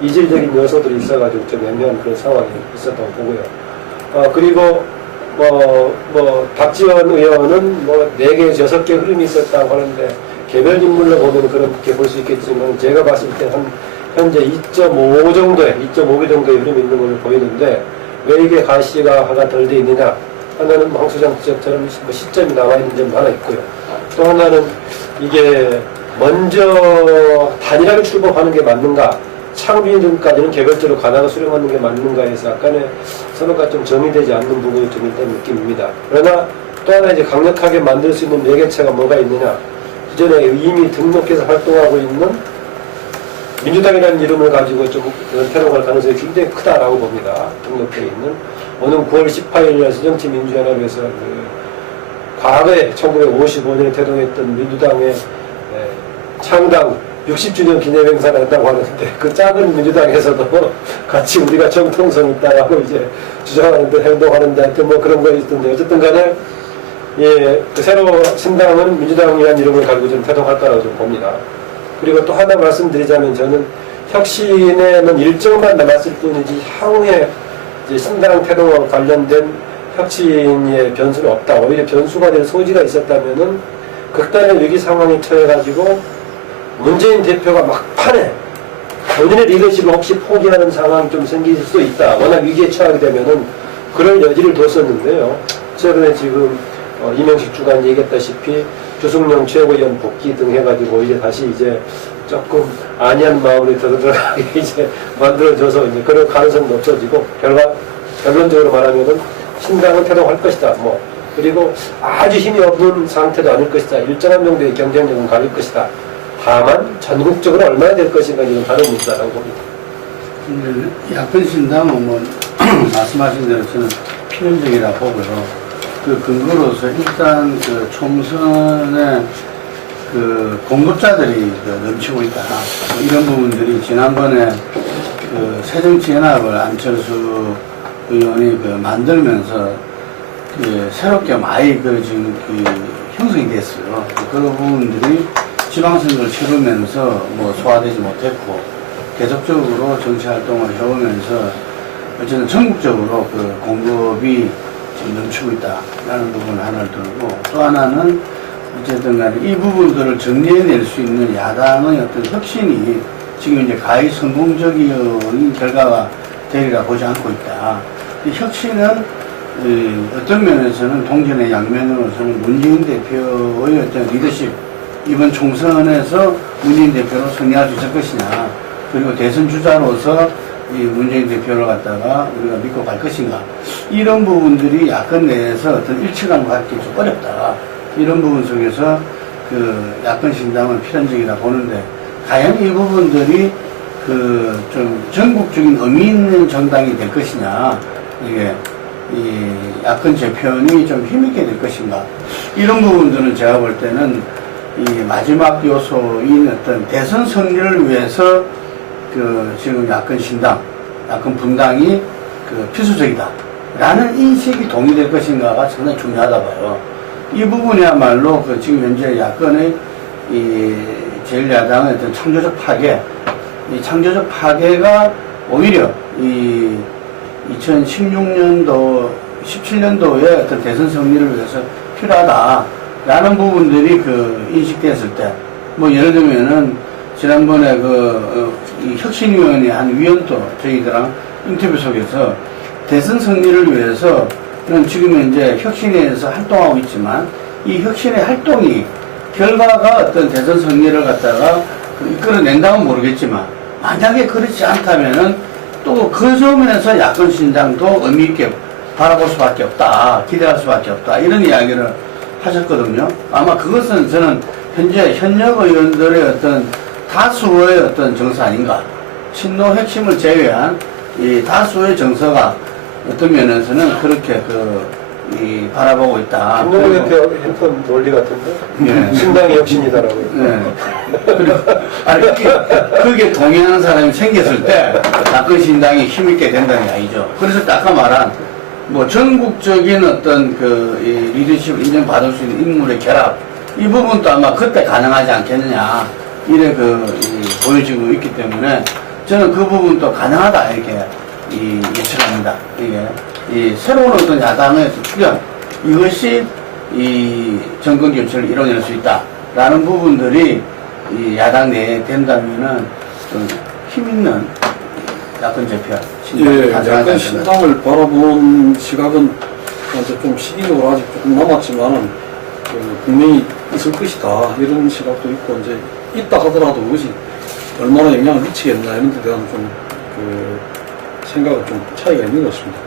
이질적인 요소들이 있어가지고 좀 애매한 그런 상황이 있었다고 보고요. 그리고 박지원 의원은 4개, 6개 흐름이 있었다고 하는데 개별 인물로 보면 그렇게 볼 수 있겠지만 제가 봤을 때 현재 2.5 정도의 흐름이 있는 걸로 보이는데 왜 이게 가시화가 덜 돼 있느냐 하나는 황 소장 지적처럼 시점이 나와 있는 점 하나 있고요. 또 하나는 이게 먼저 단일하게 출범하는 게 맞는가, 창비등까지는 개별적으로 가다가 수령하는 게 맞는가에서 약간의 서로가 좀 정의되지 않는 부분이 좀 일단 느낍니다. 그러나 또 하나 이제 강력하게 만들 수 있는 매개체가 뭐가 있느냐, 기존에 이미 등록해서 활동하고 있는 민주당이라는 이름을 가지고 좀 은퇴로 갈 가능성이 굉장히 크다라고 봅니다. 등록되어 있는. 오는 9월 18일 새정치민주연합에서 과거에 1955년에 태동했던 민주당의 창당 60주년 기념행사를 한다고 하는데 그 작은 민주당에서도 같이 우리가 정통성 있다라고 이제 주장하는데 행동하는데 하여튼 그런 거 있던데 어쨌든 간에 그 새로 신당은 민주당이라는 이름을 가지고 좀 태동할 거라고 좀 봅니다. 그리고 또 하나 말씀드리자면 저는 혁신에는 일정만 남았을 뿐이지 향후에 이제 신당 태동과 관련된 혁신의 변수는 없다. 오히려 변수가 될 소지가 있었다면은 극단의 위기 상황에 처해가지고 문재인 대표가 막판에 본인의 리더십을 혹시 포기하는 상황이 좀 생길 수도 있다. 워낙 위기에 처하게 되면은 그럴 여지를 뒀었는데요. 최근에 지금 이명식 주간 얘기했다시피 조승용 최고위원 복귀 등 해가지고 이제 다시 이제 조금 안이한 마음이 들어가게 이제 만들어져서 이제 그런 가능성도 없어지고 결론적으로 말하면은 신당은 태동할 것이다. 그리고 아주 힘이 없는 상태도 아닐 것이다. 일정한 정도의 경쟁력은 가질 것이다. 다만 전국적으로 얼마나 될 것인가 이건 다른 문제라고 봅니다. 야권 신당은 말씀하신 대로 저는 필연적이라 보고요. 그 근거로서 일단 그 총선에 그 공급자들이 넘치고 있다. 이런 부분들이 지난번에 그 새정치연합을 안철수 의원이 만들면서 새롭게 많이 지금 형성이 됐어요. 그런 부분들이 지방선거를 치르면서 소화되지 못했고 계속적으로 정치 활동을 해오면서 어쨌든 전국적으로 그 공급이 지금 넘치고 있다라는 부분 하나를 들고 또 하나는 어쨌든 간에 이 부분들을 정리해낼 수 있는 야당의 어떤 혁신이 지금 이제 가히 성공적인 결과가 되리라 보지 않고 있다. 이 혁신은 어떤 면에서는 동전의 양면으로서는 문재인 대표의 어떤 리더십, 이번 총선에서 문재인 대표로 승리할 수 있을 것이냐, 그리고 대선 주자로서 이 문재인 대표를 갖다가 우리가 믿고 갈 것인가, 이런 부분들이 야권 내에서 어떤 일치감을 갖기 좀 어렵다. 이런 부분 속에서 그 야권 신당은 필연적이라 보는데, 과연 이 부분들이 좀 전국적인 의미 있는 정당이 될 것이냐, 이게 이 야권 재편이 좀 힘있게 될 것인가, 이런 부분들은 제가 볼 때는 이 마지막 요소인 어떤 대선 승리를 위해서 지금 야권 신당, 야권 분당이 필수적이다 라는 인식이 동의될 것인가가 상당히 중요하다 봐요. 이 부분이야말로 지금 현재 야권의 이 제1야당의 어떤 창조적 파괴, 이 창조적 파괴가 오히려 이 2016년도, 17년도에 어떤 대선 승리를 위해서 필요하다라는 부분들이 인식됐을 때, 예를 들면은, 지난번에 이 혁신위원회 한 위원도 저희들랑 인터뷰 속에서 대선 승리를 위해서, 지금 현재 혁신회에서 활동하고 있지만, 이 혁신의 활동이, 결과가 어떤 대선 승리를 갖다가 이끌어낸다면 모르겠지만, 만약에 그렇지 않다면은, 또 그 점에서 야권 신당도 의미있게 바라볼 수밖에 없다, 기대할 수밖에 없다, 이런 이야기를 하셨거든요. 아마 그것은 저는 현재 현역 의원들의 어떤 다수의 어떤 정서 아닌가, 친노 핵심을 제외한 이 다수의 정서가 어떤 면에서는 그렇게 바라보고 있다. 김동연 대표 핸폰 논리 같은데? 네. 신당이 혁신이다라고요. 네. 그게 동의하는 사람이 생겼을 때 야권 신당이 힘있게 된다는 게 아니죠. 그래서 아까 말한 뭐 전국적인 어떤 이 리더십을 인정받을 수 있는 인물의 결합 이 부분도 아마 그때 가능하지 않겠느냐 이래 보여지고 있기 때문에 저는 그 부분도 가능하다 이렇게 예측합니다. 이게 이 새로운 어떤 야당의 어떤 출현 이것이 이 정권 교체를 이뤄낼 수 있다라는 부분들이 이 야당 내에 된다면은 좀 힘있는 야권 재편 예, 약간 신당을 바라본 시각은 이제 좀 시기적으로 아직 조금 남았지만은 분명히 있을 것이다 이런 시각도 있고 이제 있다 하더라도 그것이 얼마나 영향을 미치겠나 이런 데 대한 좀 생각은 좀 차이가 있는 것 같습니다.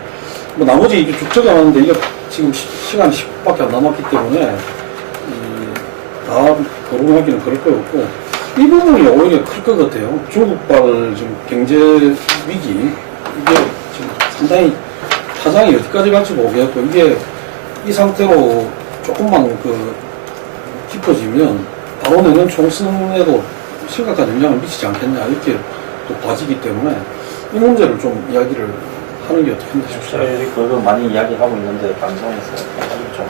뭐 나머지 이제 쭉 적어놨는데 이게 지금 시간이 10분밖에 안 남았기 때문에 다 거론하기는 그럴 것 같고 이 부분이 오히려 클 것 같아요. 중국발 지금 경제 위기 이게 지금 상당히 파장이 어디까지 갈지 모르겠고 이게 이 상태로 조금만 깊어지면 바로 내년 총선에도 심각한 영향을 미치지 않겠냐 이렇게 또 봐지기 때문에 이 문제를 좀 이야기를 하는 게 어떻겠나 싶습니다. 사실 그거 많이 이야기하고 있는데 방송에서 좀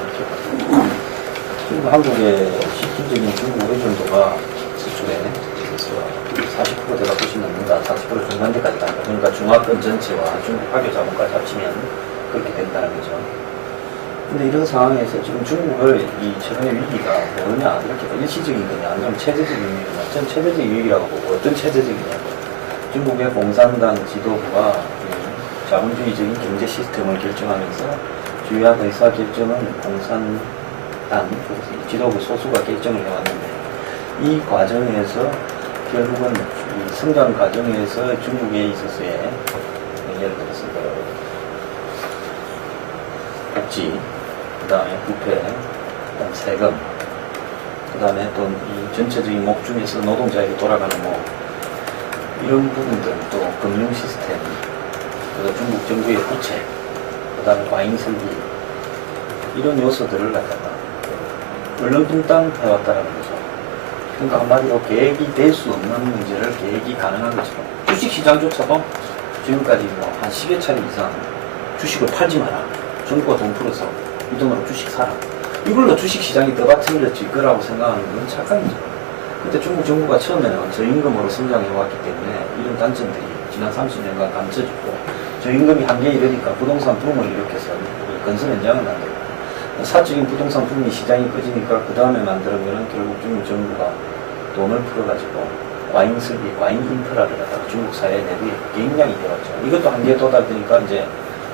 지금 한국의 실질적인 중국 의존도가 수출에 그래서 40%대가 훨씬 넘는다. 40% 중반대까지 간다. 그러니까 중화권 전체와 중국 화교 자본까지 합치면 그렇게 된다는 거죠. 근데 이런 상황에서 지금 중국을 이 최근의 위기가 뭐냐 이렇게 일시적인 거냐 아니면 체제적인 위기냐 전 체제적 위기라고 보고 어떤 체제적이냐 중국의 공산당 지도부가 자본주의적인 경제 시스템을 결정하면서 주요한 의사결정은 공산당 지도부 소수가 결정을 해왔는데 이 과정에서 결국은 이 성장 과정에서 중국에 있어서의 예를 들어서 복지, 그 다음에 부패, 그 다음 세금, 그 다음에 또 이 전체적인 목 중에서 노동자에게 돌아가는 이런 부분들, 또 금융 시스템, 그 중국 정부의 부채, 그 다음에 과잉 설비 이런 요소들을 갖다가 얼렁뚱땅 해왔다는 거죠. 그러니까 한마디로 계획이 될 수 없는 문제를 계획이 가능한 것처럼 주식시장조차도 지금까지 한 10여 차례 이상 주식을 팔지 마라. 정부가 돈 풀어서 이 돈으로 주식 사라. 이걸로 주식시장이 떠받쳐질 거라고 생각하는 건 착각이죠. 근데 중국 정부가 처음에는 저임금으로 성장해왔기 때문에 이런 단점들이 지난 30년간 감춰지고 저임금이 한계에 이르니까 부동산 붐을 일으켜서 건설 현장을 만들고 사적인 부동산 붐이 시장이 꺼지니까 그 다음에 만드는 거는 결국 중국 정부가 돈을 풀어가지고 과잉 설비, 과잉 인프라를 갖다가 중국 사회 내부에 굉장히 되었죠. 이것도 한계에 도달되니까 이제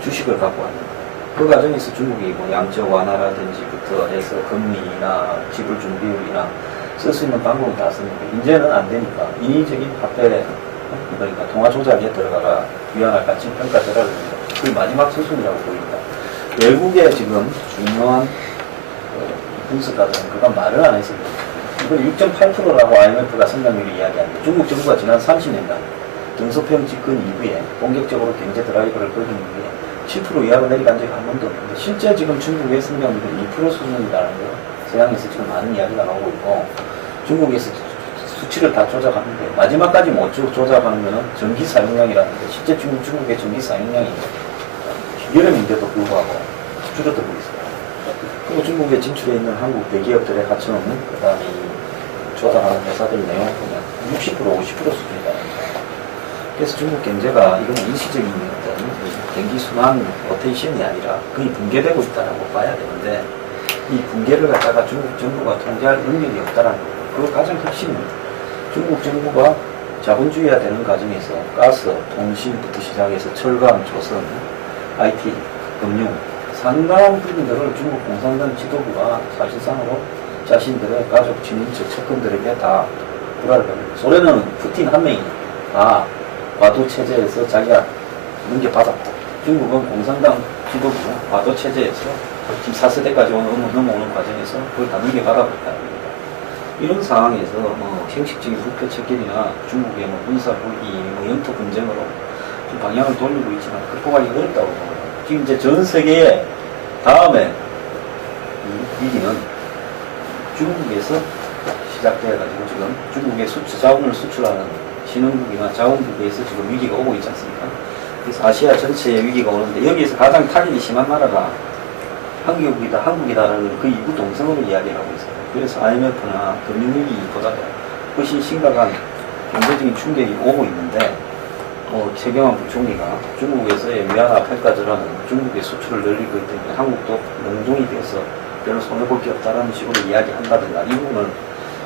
주식을 갖고 왔는 거예요. 그 과정에서 중국이 뭐 양적 완화라든지부터 해서 금리나 지불 준비율이나 쓸 수 있는 방법은 다 쓰는데 이제는 안 되니까 인위적인 화폐 그러니까 통화 조작에 들어가가 위안화 가치 평가 절하를 합니다. 그게 마지막 수순이라고 보입니다. 외국의 지금 중요한 분석가들은 그건 말을 안 했습니다. 이건 6.8%라고 IMF가 성장률을 이야기하는데 중국 정부가 지난 30년간 등소평 집권 이후에 본격적으로 경제 드라이버를 걸은 이후에 7% 이하로 내려간 적이 한 번도 없는데 실제 지금 중국의 성장률은 2% 수준이라는 거 서양에서 지금 많은 이야기가 나오고 있고 중국에서 수치를 다 조작하는데 마지막까지 못 조작하는 거는 전기 사용량이라는데 실제 중국의 전기 사용량이 여름인데도 불구하고 줄어들고 있어요. 그리고 중국에 진출해 있는 한국 대기업들의 하청업무 그 다음에 조작하는 회사들 내용 보면 60% 50% 수준이라는 거죠. 그래서 중국 경제가 이건 일시적인 어떤 경기 순환 로테이션이 아니라 거의 붕괴되고 있다고 봐야 되는데 이 붕괴를 갖다가 중국 정부가 통제할 능력이 없다는 거고 그 가장 핵심은 중국 정부가 자본주의화 되는 과정에서 가스, 통신부터 시작해서 철강, 조선, IT, 금융 상당한 부분들을 중국 공산당 지도부가 사실상으로 자신들의 가족, 친인척, 측근들에게 다 불화를 합니다. 소련은 푸틴 한 명이 다 과도 체제에서 자기가 넘겨받았고 중국은 공산당 지도부 과도 체제에서 지금 4세대까지 넘어오는 과정에서 그걸 다 넘겨받아버렸다는 겁니다. 이런 상황에서 형식적인 부패 척결이나 중국의 군사 불기, 영토 분쟁으로 좀 방향을 돌리고 있지만 극복하기 어렵다고 봅니다. 지금 이제 전 세계의 다음에 이 위기는 중국에서 시작돼가지고 지금 중국의 자원을 수출하는 신흥국이나 자원국에서 지금 위기가 오고 있지 않습니까? 그래서 아시아 전체에 위기가 오는데 여기에서 가장 타격이 심한 나라가 한국이다라는 그 이구 동성으로 이야기를 하고 있어요. 그래서 IMF나 금융위기보다 훨씬 심각한 경제적인 충격이 오고 있는데 최경환 부총리가 중국에서의 위안화 평가절하는 중국의 수출을 늘릴 거기 때문에 한국도 몽둥이 돼서 별로 손해볼 게 없다라는 식으로 이야기한다든가 이 부분을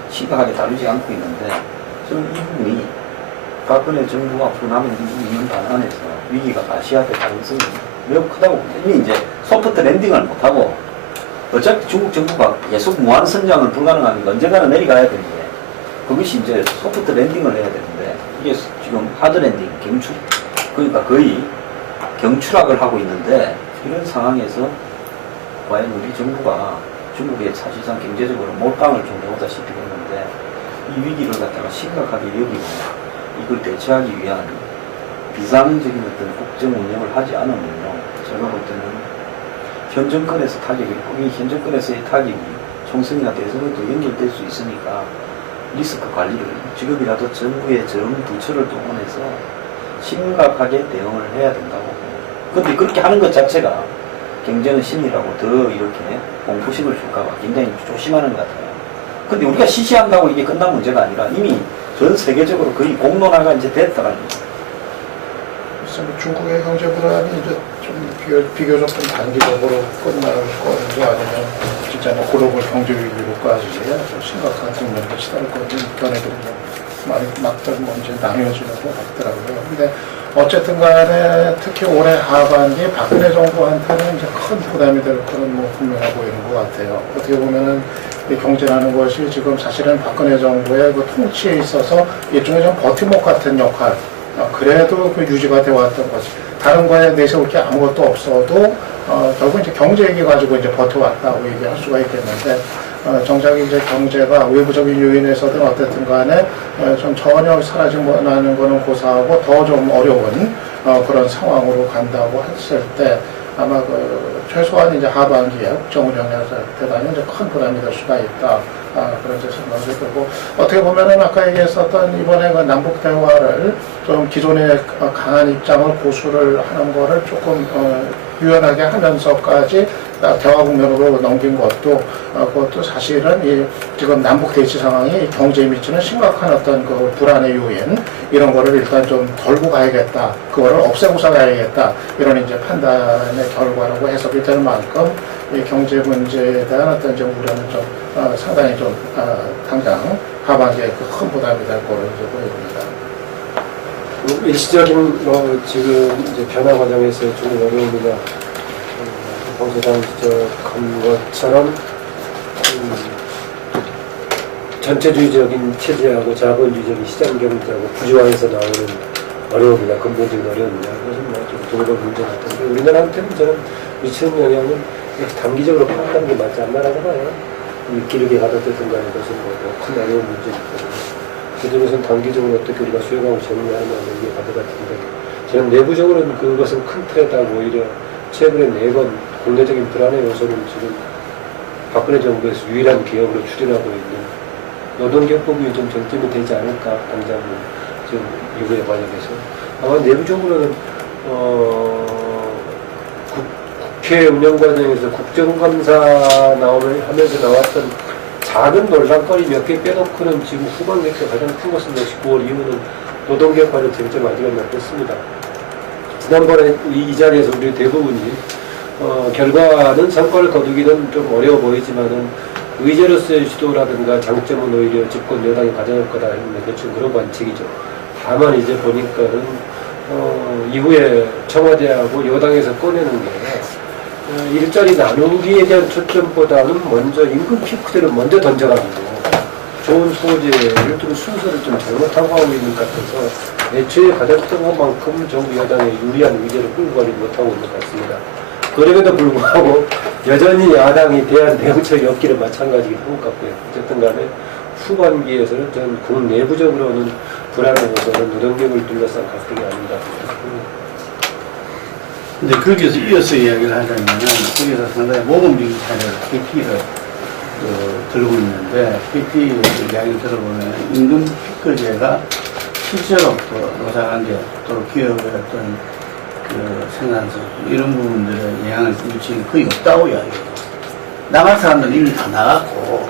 심각하게 다루지 않고 있는데 저는 이 부분이 박근혜 정부가 앞으로 남은 이번 방안에서 위기가 가시화될 가능성이 매우 크다고 봅니다. 이미 이제 소프트 랜딩을 못하고 어차피 중국 정부가 계속 무한 선장을 불가능하니까 언젠가는 내려가야 되는데 그것이 이제 소프트 랜딩을 해야 되는데 이게 지금 하드 랜딩, 경출 그러니까 거의 경추락을 하고 있는데 이런 상황에서 과연 우리 정부가 중국에 사실상 경제적으로 몰빵을 좀 해오다시피 했는데 이 위기를 갖다가 심각하게 여기고 이걸 대처하기 위한 비상적인 어떤 국정 운영을 하지 않으면요 제가 볼 때는 현 정권에서 타격이 있고 이 현 정권에서의 타격이 총선이나 대선에도 연결될 수 있으니까 리스크 관리를 지금이라도 정부의 전 부처를 동원해서 심각하게 대응을 해야 된다고 봅니다. 그런데 그렇게 하는 것 자체가 경제는 신이라고 더 이렇게 공포심을 줄까봐 굉장히 조심하는 것 같아요. 근데 우리가 시시한다고 이게 끝난 문제가 아니라 이미 전 세계적으로 거의 공론화가 이제 됐다는 거죠. 중국의 경제 불안이 이제 좀 비교적 좀 단기적으로 끝날 건지 아니면 진짜 뭐 글로벌 경제 위기로까지 좀 심각한 국면을 치달을 건지 견해들이 좀 많이 막들 이제 나뉘어지는 것 같더라고요. 근데 어쨌든 간에 특히 올해 하반기 박근혜 정부한테는 이제 큰 부담이 될 거는 뭐 분명해 보이는 것 같아요. 어떻게 보면은 이 경제라는 것이 지금 사실은 박근혜 정부의 그 통치에 있어서 일종의 좀 버팀목 같은 역할, 그래도 그 유지가 되어 왔던 것이 다른 거에 내세울 게 아무것도 없어도 결국 이제 경제 얘기 가지고 이제 버텨왔다고 얘기할 수가 있겠는데 정작 이제 경제가 외부적인 요인에서든 어쨌든 간에 좀 전혀 사라지는 거는 고사하고 더 좀 어려운 그런 상황으로 간다고 했을 때 아마 최소한 이제 하반기에 국정 운영에서 대단히 이제 큰 부담이 될 수가 있다. 그런 이제 생각이 들고 어떻게 보면은 아까 얘기했었던 이번에 그 남북 대화를 좀 기존의 강한 입장을 고수를 하는 거를 조금 유연하게 하면서까지 대화 국면으로 넘긴 것도 그것도 사실은 이 지금 남북 대치 상황이 경제에 미치는 심각한 어떤 그 불안의 요인 이런 거를 일단 좀 덜고 가야겠다, 그거를 없애고서 가야겠다 이런 이제 판단의 결과라고 해석이 되는 만큼 이 경제 문제에 대한 어떤 좀 우려는 좀 상당히 좀 당장 하반기에 큰 부담이 될 거로 이제 보입니다. 일시적인 지금 이제 변화 과정에서 좀 어려움이나 공소장 지적한 것처럼 전체주의적인 체제하고 자본주의적인 시장 경제하고 부조화에서 나오는 어려움이나 근본적인 어려움이나 그것은 뭐좀 동일한 문제 같은데 우리나라한테는 저는 미치는 영향은 단기적으로 판단하는 게 맞지 않나라고 봐요. 길게 가다듬든 간에 그것은 큰 어려운 문제니까 그중에서는 단기적으로 어떻게 우리가 수용하고 정리하느냐 이게 가져갔는데 저는 내부적으로는 그것은 큰 틀에다가 오히려 최근에 4번 국내적인 불안의 요소는 지금 박근혜 정부에서 유일한 개혁으로 추진하고 있는 노동개혁법이 좀 쟁점이 되지 않을까 당장 지금 이후에 관련해서 아마 내부적으로는 국회 운영 과정에서 국정감사 하면서 나왔던 작은 논란거리 몇 개 빼놓고는 지금 후반기에 가장 큰 것은 역시 9월 이후는 노동개혁 관련 쟁점 아직 안 났습니다. 지난번에 이 자리에서 우리 대부분이 결과는 성과를 거두기는 좀 어려워 보이지만은 의제로서의 주도라든가 장점은 오히려 집권 여당이 가져갈 거다 했는데 대충 그런 관측이죠. 다만 이제 보니까는 이후에 청와대하고 여당에서 꺼내는 게 일자리 나누기에 대한 초점보다는 먼저 임금 피크대를 먼저 던져가지고 좋은 소재를 좀 순서를 좀 잘못하고 하고 있는 것 같아서 애초에 가졌던 것만큼 정부 여당의 유리한 의제를 끌고 가지 못하고 있는 것 같습니다. 그럼에도 불구하고 여전히 야당이 대한 대응책이 없기를 마찬가지긴 한 것 같고요. 어쨌든 간에 후반기에서는 저는 그 내부적으로는 불안의 요소는 노동개혁을 둘러싼 갈등이 아닌가. 근데 거기서 이어서 이야기를 하자면은 거기서 상당히 모범적인 사례를 KT를 들고 있는데 KT 이야기를 들어보면 임금 피크제가 실제로 노사관계 또 기업의 어떤 생산성 이런 부분들에 영향을 미치는 거의 없다고 이야기해요. 나갈 사람들은 이미 다 나갔고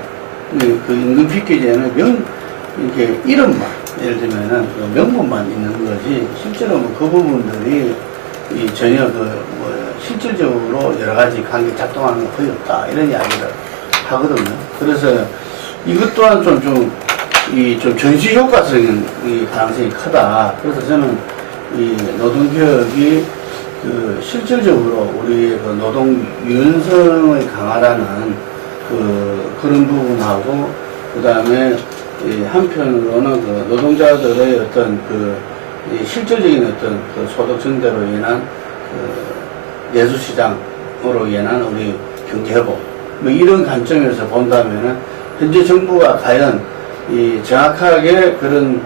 그 임금 피크제는 이렇게 이름만 예를 들면은 그 명분만 있는 거지 실제로 그 부분들이 전혀 실질적으로 여러 가지 관계 작동하는 거 거의 없다 이런 이야기를 하거든요. 그래서 이것 또한 좀 전시 효과적인 가능성이 크다. 그래서 저는 이 노동개혁이 실질적으로 우리의 노동 유연성을 강화하는 그런 부분하고, 그 다음에 한편으로는 노동자들의 어떤 실질적인 어떤 소득 증대로 인한 내수시장으로 인한 우리 경제회복, 뭐 이런 관점에서 본다면은 현재 정부가 과연 정확하게 그런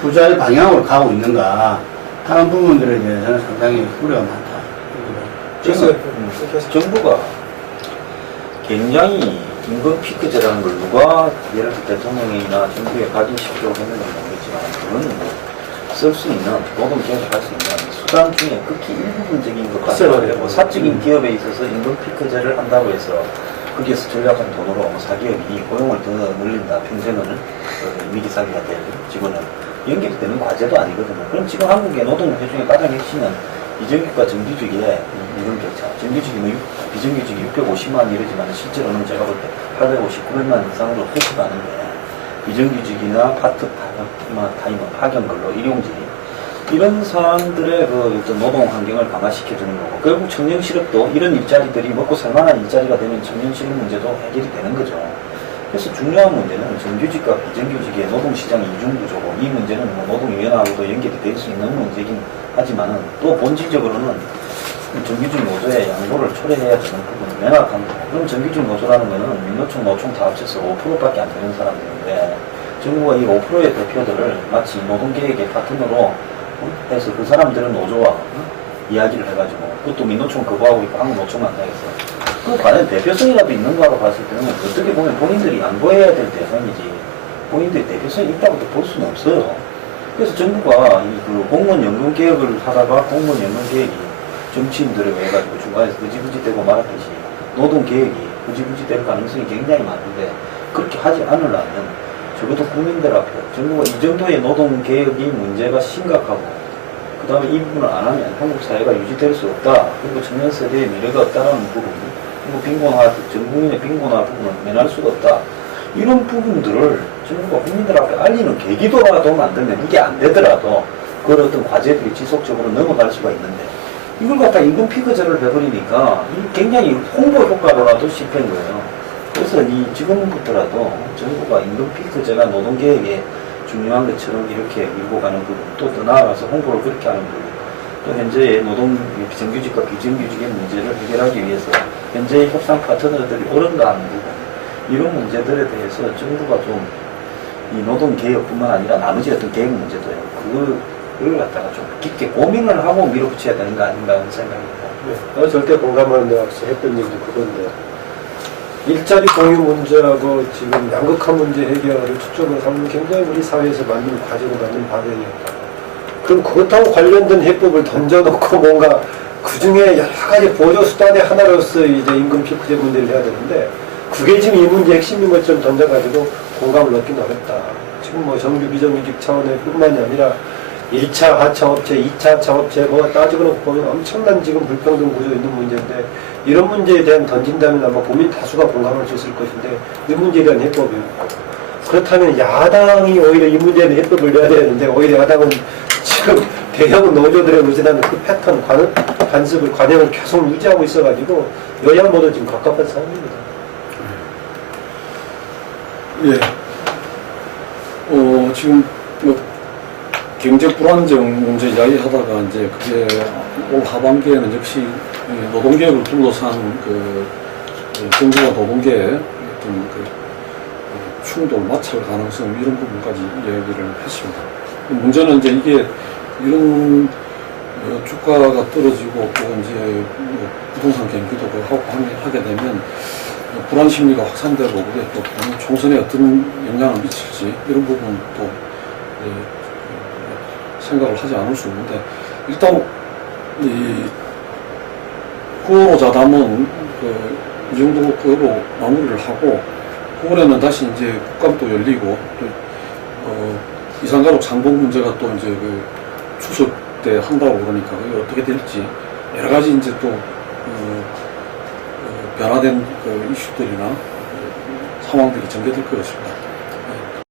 후자의 방향으로 가고 있는가 하는 부분들에 대해서는 상당히 우려가 많다. 지금 정부가 굉장히 임금 피크제라는 걸 누가 예를 들어 대통령이나 정부에 각인시키려고 했는지 모르겠지만 그건 쓸 수 있는 노동 개혁을 할 수 있는 수단 중에 극히 일부분적인 것 같아요. 뭐 사적인 기업에 있어서 임금 피크제를 한다고 해서 거기에서 전략한 돈으로 사기업이 고용을 더 늘린다, 평생을 미리 사기가 될 직원을 연결이 되는 과제도 아니거든요. 그럼 지금 한국의 노동계 중에 가장 핵심은 비정규직과 정규직의 임금 격차. 정규직이 비정규직이 650만 이러지만 실제로는 제가 볼 때 850, 900만 이상으로 호수가는데 비정규직이나 파트타이머, 파견근로, 일용직 이런 사람들의 어떤 노동 환경을 강화시켜주는 거고, 결국 청년 실업도 이런 일자리들이 먹고 살만한 일자리가 되면 청년 실업 문제도 해결이 되는 거죠. 그래서 중요한 문제는 정규직과 비정규직의 노동시장의 이중구조고, 이 문제는 노동위원회하고도 연결이 될 수 있는 문제긴 하지만은 또 본질적으로는 정규직 노조의 양보를 초래해야 되는 부분이 명확합니다. 그럼 정규직 노조라는 거는 민노총, 노총 다 합쳐서 5%밖에 안 되는 사람들인데, 정부가 이 5%의 대표들을 마치 노동계획의 파트너로 해서 그 사람들은 노조와 이야기를 해가지고, 그것도 민노총 거부하고 있고 한국노총 만나겠어요. 그 과연 대표성이라도 있는가로 봤을 때는 어떻게 보면 본인들이 양보해야 될 대상이지 본인들이 대표성이 있다고도 볼 수는 없어요. 그래서 정부가 공무원 연금 개혁을 하다가 공무원 연금 개혁이 정치인들에 의해 가지고 중간에서 흐지부지 되고 말았듯이 노동 개혁이 흐지부지 될 가능성이 굉장히 많은데, 그렇게 하지 않으려면 적어도 국민들 앞에 정부가 이 정도의 노동 개혁이 문제가 심각하고, 그 다음에 이 부분을 안 하면 한국 사회가 유지될 수 없다. 그리고 청년 세대의 미래가 없다는 부분, 그리고 전 국민의 빈곤화 부분을 면할 수가 없다. 이런 부분들을 정부가 국민들 앞에 알리는 계기도라도 만들면, 이게 안 되더라도 그런 어떤 과제들이 지속적으로 넘어갈 수가 있는데, 이걸 갖다 임금 피크제를 해버리니까 굉장히 홍보 효과로라도 실패인 거예요. 그래서 지금부터라도 정부가 임금 피크제가 노동계획에 중요한 것처럼 이렇게 밀고 가는 부분, 또 더 나아가서 홍보를 그렇게 하는 부분, 또 현재의 노동 비정규직과 비정규직의 문제를 해결하기 위해서 현재의 협상 파트너들이 옳은가 하는 부분, 이런 문제들에 대해서 정부가 좀 이 노동 개혁뿐만 아니라 나머지 어떤 개혁 문제도요, 그걸 갖다가 좀 깊게 고민을 하고 밀어붙여야 되는 거 아닌가 하는 생각입니다. 절대 공감하는 데 없이 했던 얘기도 그건데, 일자리 공유 문제하고 지금 양극화 문제 해결을 초점으로 삼는 굉장히 우리 사회에서 맞는 과제로 맞는 방향이었다. 그럼 그것하고 관련된 해법을 던져놓고 뭔가 그 중에 여러 가지 보조 수단의 하나로서 이제 임금 피크제 문제를 해야 되는데, 그게 지금 이 문제 핵심인 것처럼 던져가지고 공감을 얻기는 어렵다. 지금 뭐 정규 비정규직 차원의 뿐만이 아니라 1차 하차업체, 2차 하차업체 뭐 따지고 놓고 보면 엄청난 지금 불평등 구조 있는 문제인데, 이런 문제에 대한 던진다면 아마 국민 다수가 공감할 수 있을 것인데, 이 문제에 대한 해법이 없고, 그렇다면 야당이 오히려 이 문제에 대한 해법을 내야 되는데, 오히려 야당은 지금 대형 노조들의 의지하는 그 패턴, 관습을, 관행을 계속 유지하고 있어가지고 여야 모두 지금 갑갑한 상황입니다. 예. 지금 경제 불안정 문제 이야기하다가 이제 그게 올 하반기에는 역시 노동개혁을 둘러싼 정부와 노동계의 어떤 충돌, 마찰 가능성 이런 부분까지 이야기를 했습니다. 문제는 이제 이게 이런 주가가 떨어지고 또 이제 부동산 경기도 하게 되면 불안 심리가 확산되고 그게 또 총선에 어떤 영향을 미칠지 이런 부분도 생각을 하지 않을 수 없는데, 일단 이 9월 자담은 이 정도 그로 마무리를 하고 9월에는 다시 이제 국감도 열리고 또 이산가족 상봉 문제가 또 이제 그 추석 때 한다고 그러니까 그게 어떻게 될지 여러 가지 이제 또 변화된 그 이슈들이나 상황들이 전개될 것 같습니다.